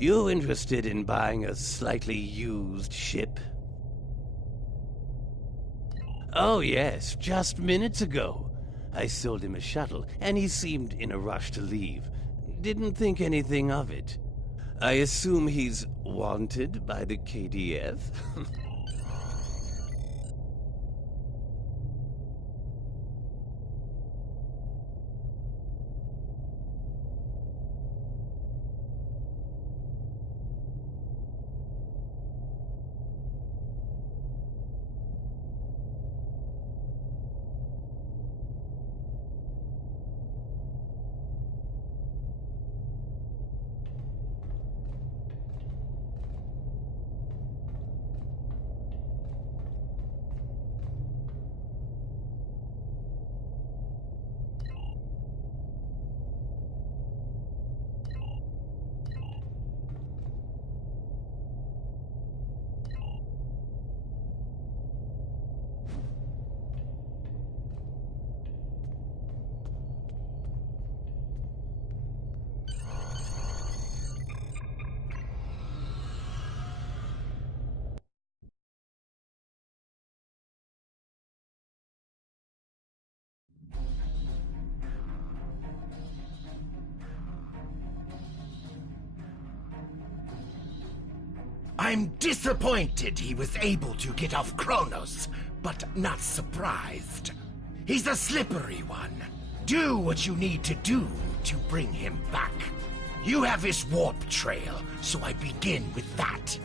You interested in buying a slightly used ship? Oh yes, just minutes ago. I sold him a shuttle, and he seemed in a rush to leave. Didn't think anything of it. I assume he's wanted by the KDF? I'm disappointed he was able to get off Kronos, but not surprised. He's a slippery one. Do what you need to do to bring him back. You have his warp trail, so I begin with that.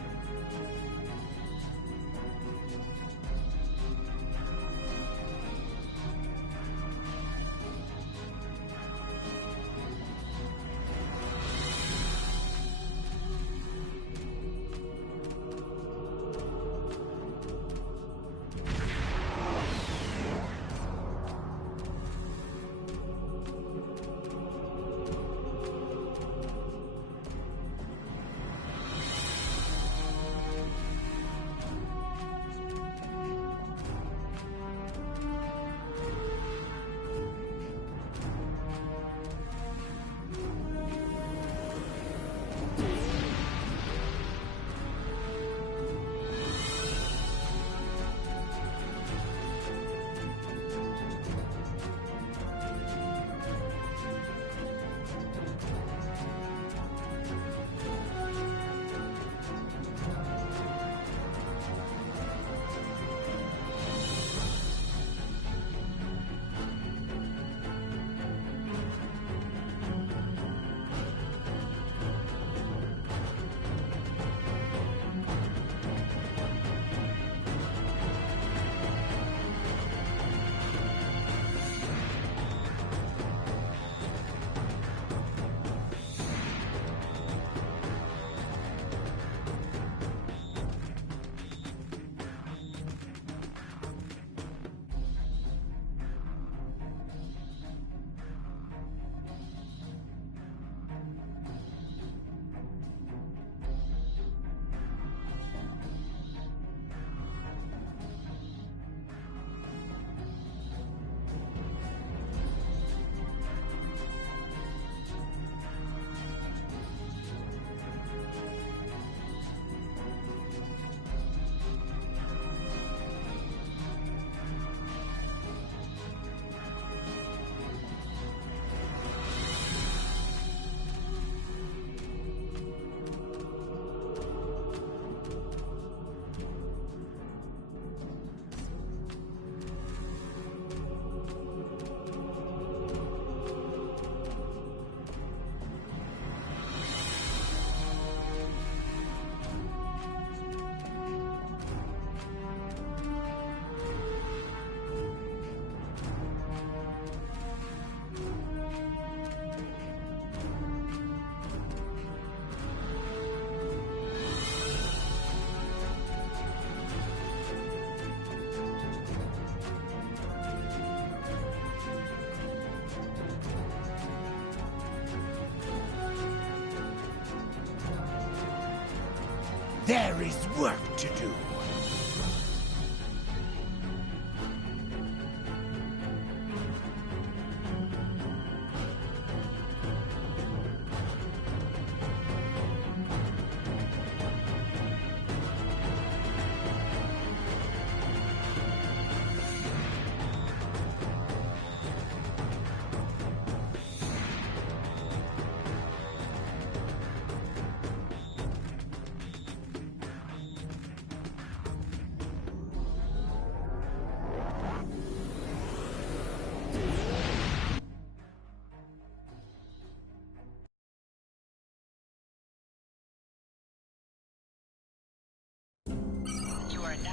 There is work to do.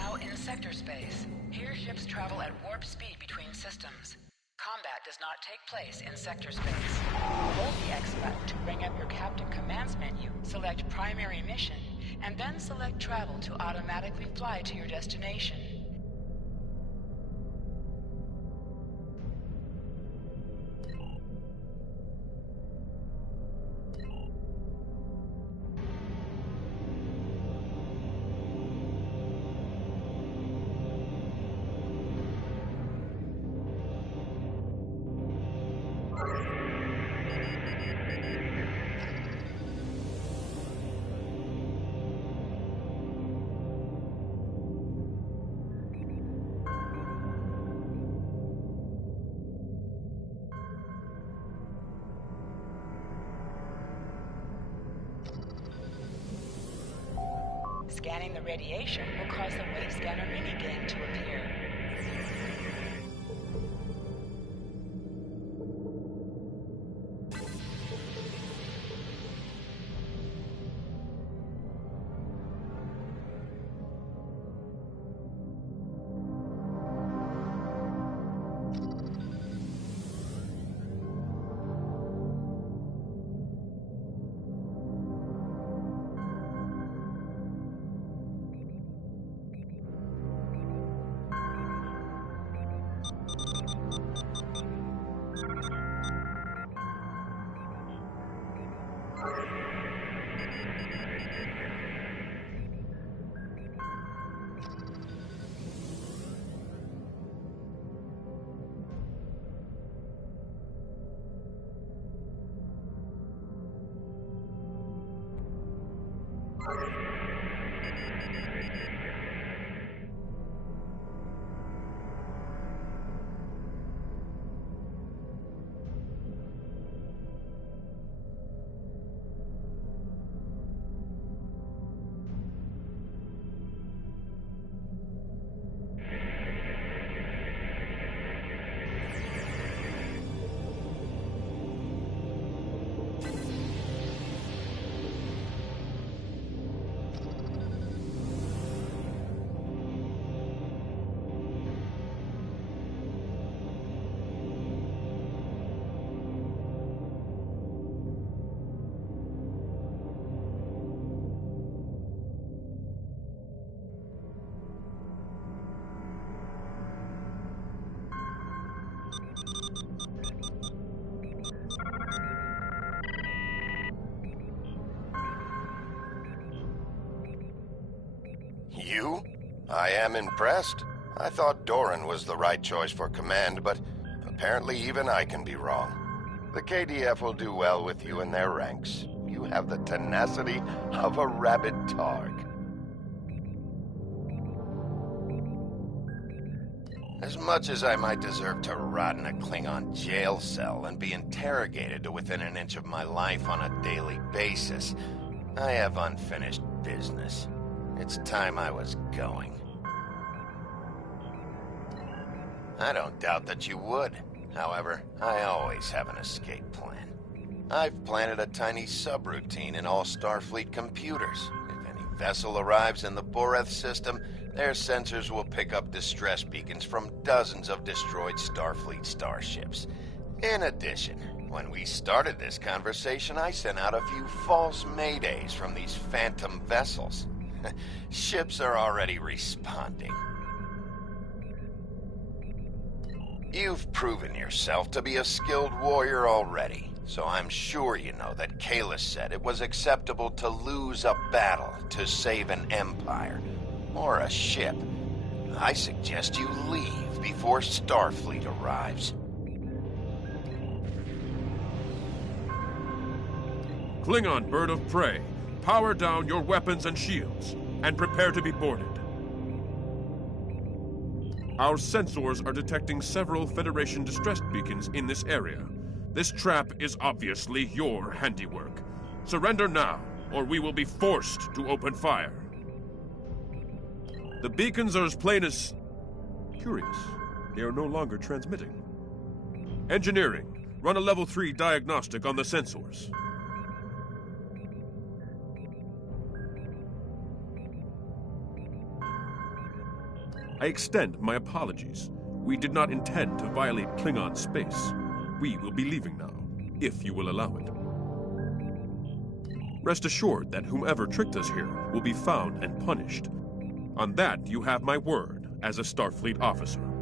now in sector space. Here ships travel at warp speed between systems. Combat does not take place in sector space. Hold the X button to bring up your Captain Commands menu, select Primary Mission, and then select Travel to automatically fly to your destination. Scanning the radiation will cause the wave scanner minigame to appear. You? I am impressed. I thought Doran was the right choice for command, but apparently even I can be wrong. The KDF will do well with you in their ranks. You have the tenacity of a rabid targ. As much as I might deserve to rot in a Klingon jail cell and be interrogated to within an inch of my life on a daily basis, I have unfinished business. It's time I was going. I don't doubt that you would. However, I always have an escape plan. I've planted a tiny subroutine in all Starfleet computers. If any vessel arrives in the Boreth system, their sensors will pick up distress beacons from dozens of destroyed Starfleet starships. In addition, when we started this conversation, I sent out a few false maydays from these phantom vessels. Ships are already responding. You've proven yourself to be a skilled warrior already, so I'm sure you know that Kalis said it was acceptable to lose a battle to save an empire, or a ship. I suggest you leave before Starfleet arrives. Klingon bird of prey, power down your weapons and shields, and prepare to be boarded. Our sensors are detecting several Federation distress beacons in this area. This trap is obviously your handiwork. Surrender now, or we will be forced to open fire. The beacons are as plain as... curious. They are no longer transmitting. Engineering, run a level 3 diagnostic on the sensors. I extend my apologies. We did not intend to violate Klingon space. We will be leaving now, if you will allow it. Rest assured that whomever tricked us here will be found and punished. On that, you have my word as a Starfleet officer.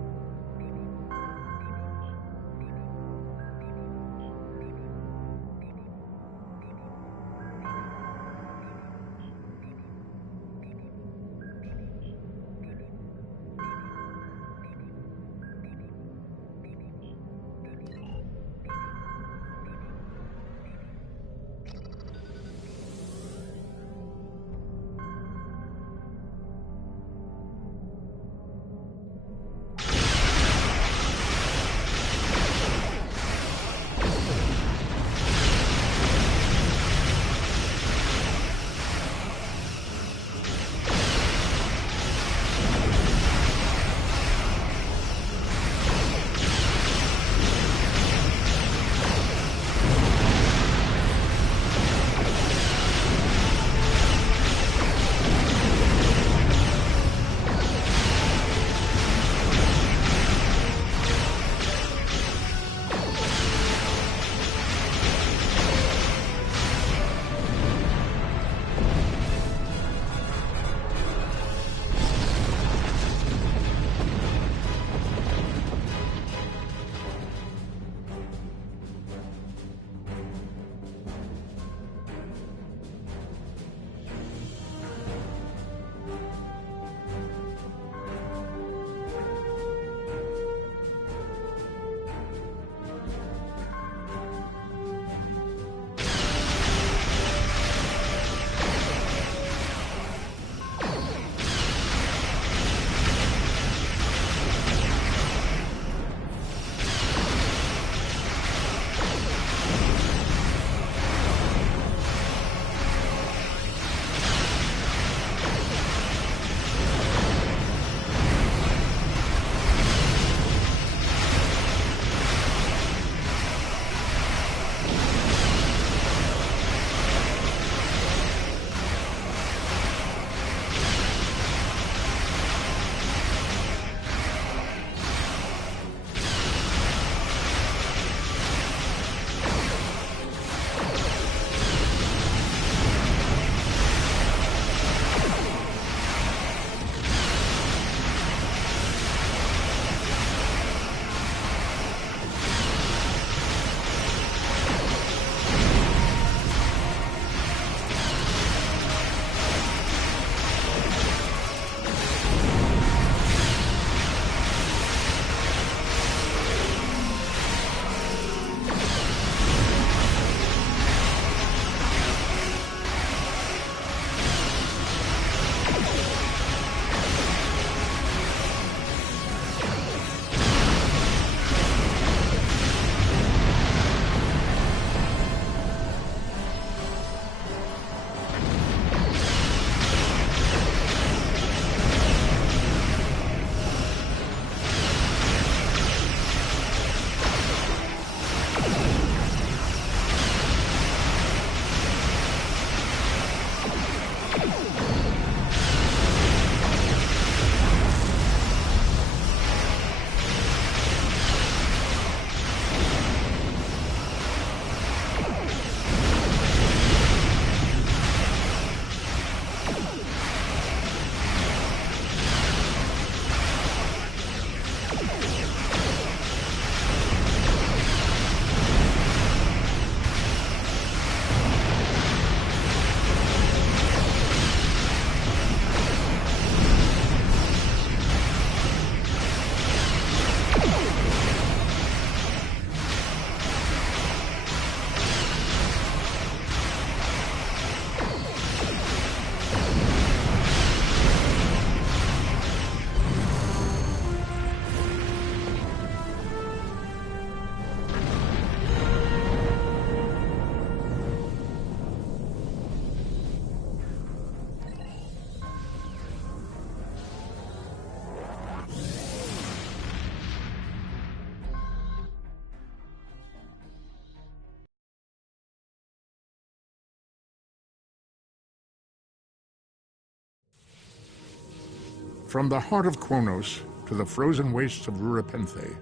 From the heart of Kronos to the frozen wastes of Rurapenthe,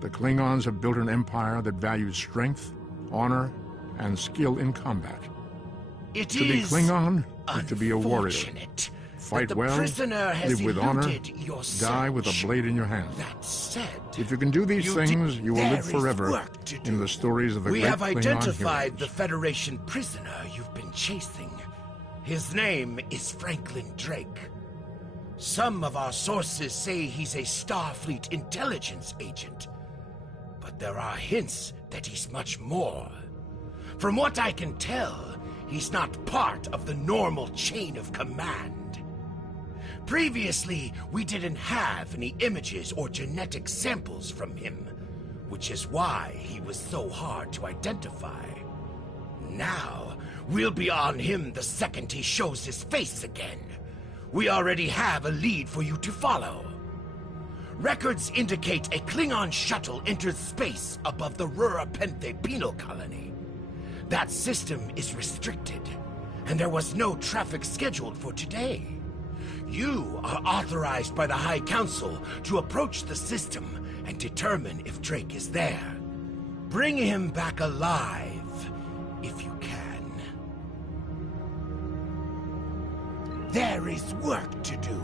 the Klingons have built an empire that values strength, honor, and skill in combat. To be Klingon is to be a warrior. Fight well, live with honor, die with a blade in your hand. That said, if you can do these things, you will live forever in the stories of the great Klingon heroes. We have identified the Federation prisoner you've been chasing. His name is Franklin Drake. Some of our sources say he's a Starfleet intelligence agent, but there are hints that he's much more. From what I can tell, he's not part of the normal chain of command. Previously, we didn't have any images or genetic samples from him, which is why he was so hard to identify. Now, we'll be on him the second he shows his face again. We already have a lead for you to follow. Records indicate a Klingon shuttle entered space above the Rurapenthe penal colony. That system is restricted, and there was no traffic scheduled for today. You are authorized by the High Council to approach the system and determine if Drake is there. Bring him back alive, if you can. There is work to do.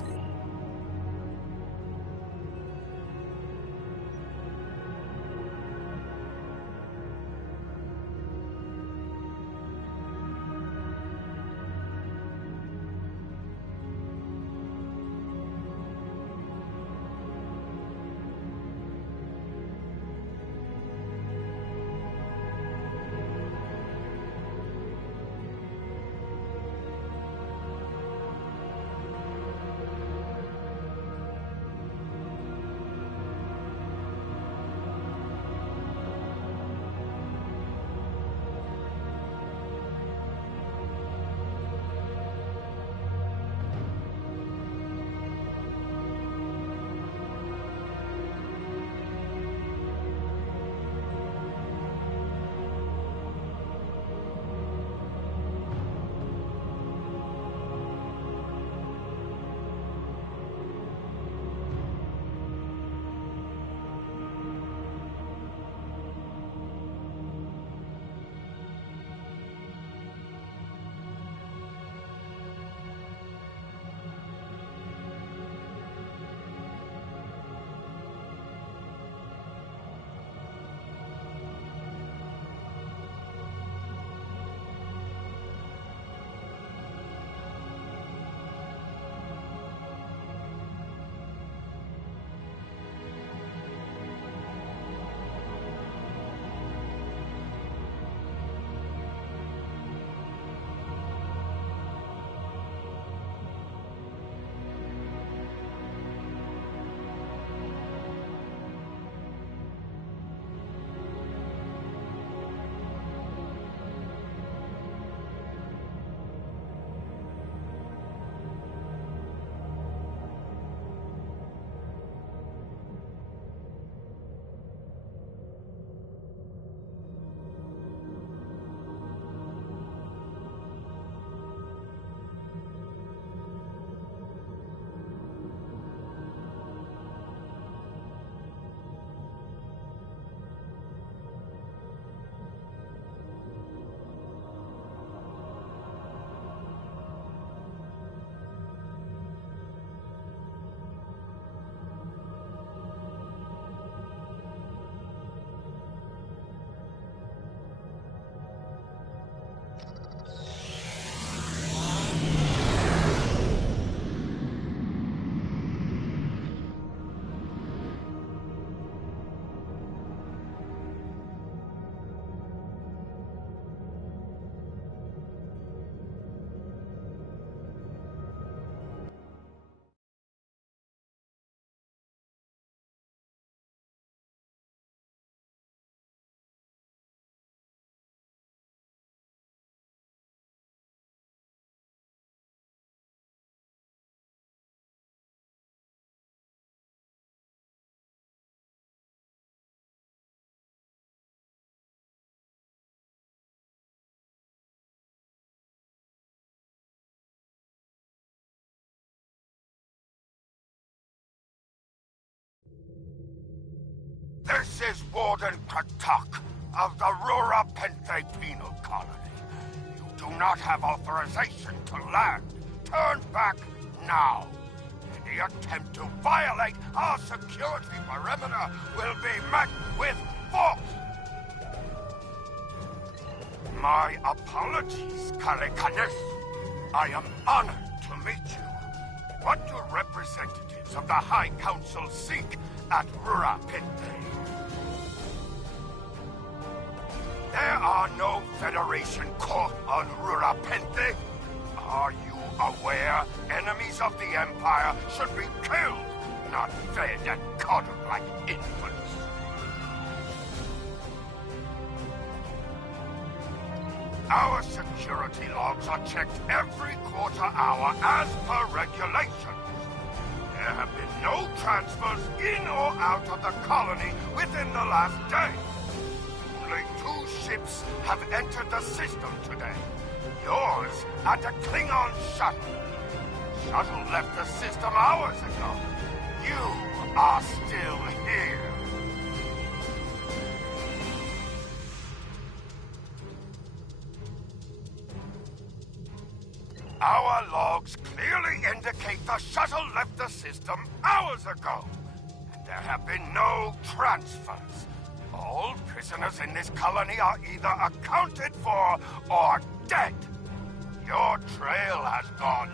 This is Warden Kratok of the Rurapenthe Penal Colony. You do not have authorization to land. Turn back now. Any attempt to violate our security perimeter will be met with force. My apologies, Karekanes. I am honored to meet you. What do representatives of the High Council seek at Rurapenthe? There are no Federation court on Rurapenthe. Are you aware enemies of the Empire should be killed, not fed and coddled like infants? Our security logs are checked every quarter hour as per regulations. There have been no transfers in or out of the colony within the last day. Only 2 ships have entered the system today. Yours at a Klingon shuttle. Shuttle left the system hours ago. You are still here. Our logs clearly indicate the shuttle left the system hours ago. And there have been no transfers. All prisoners in this colony are either accounted for or dead. Your trail has gone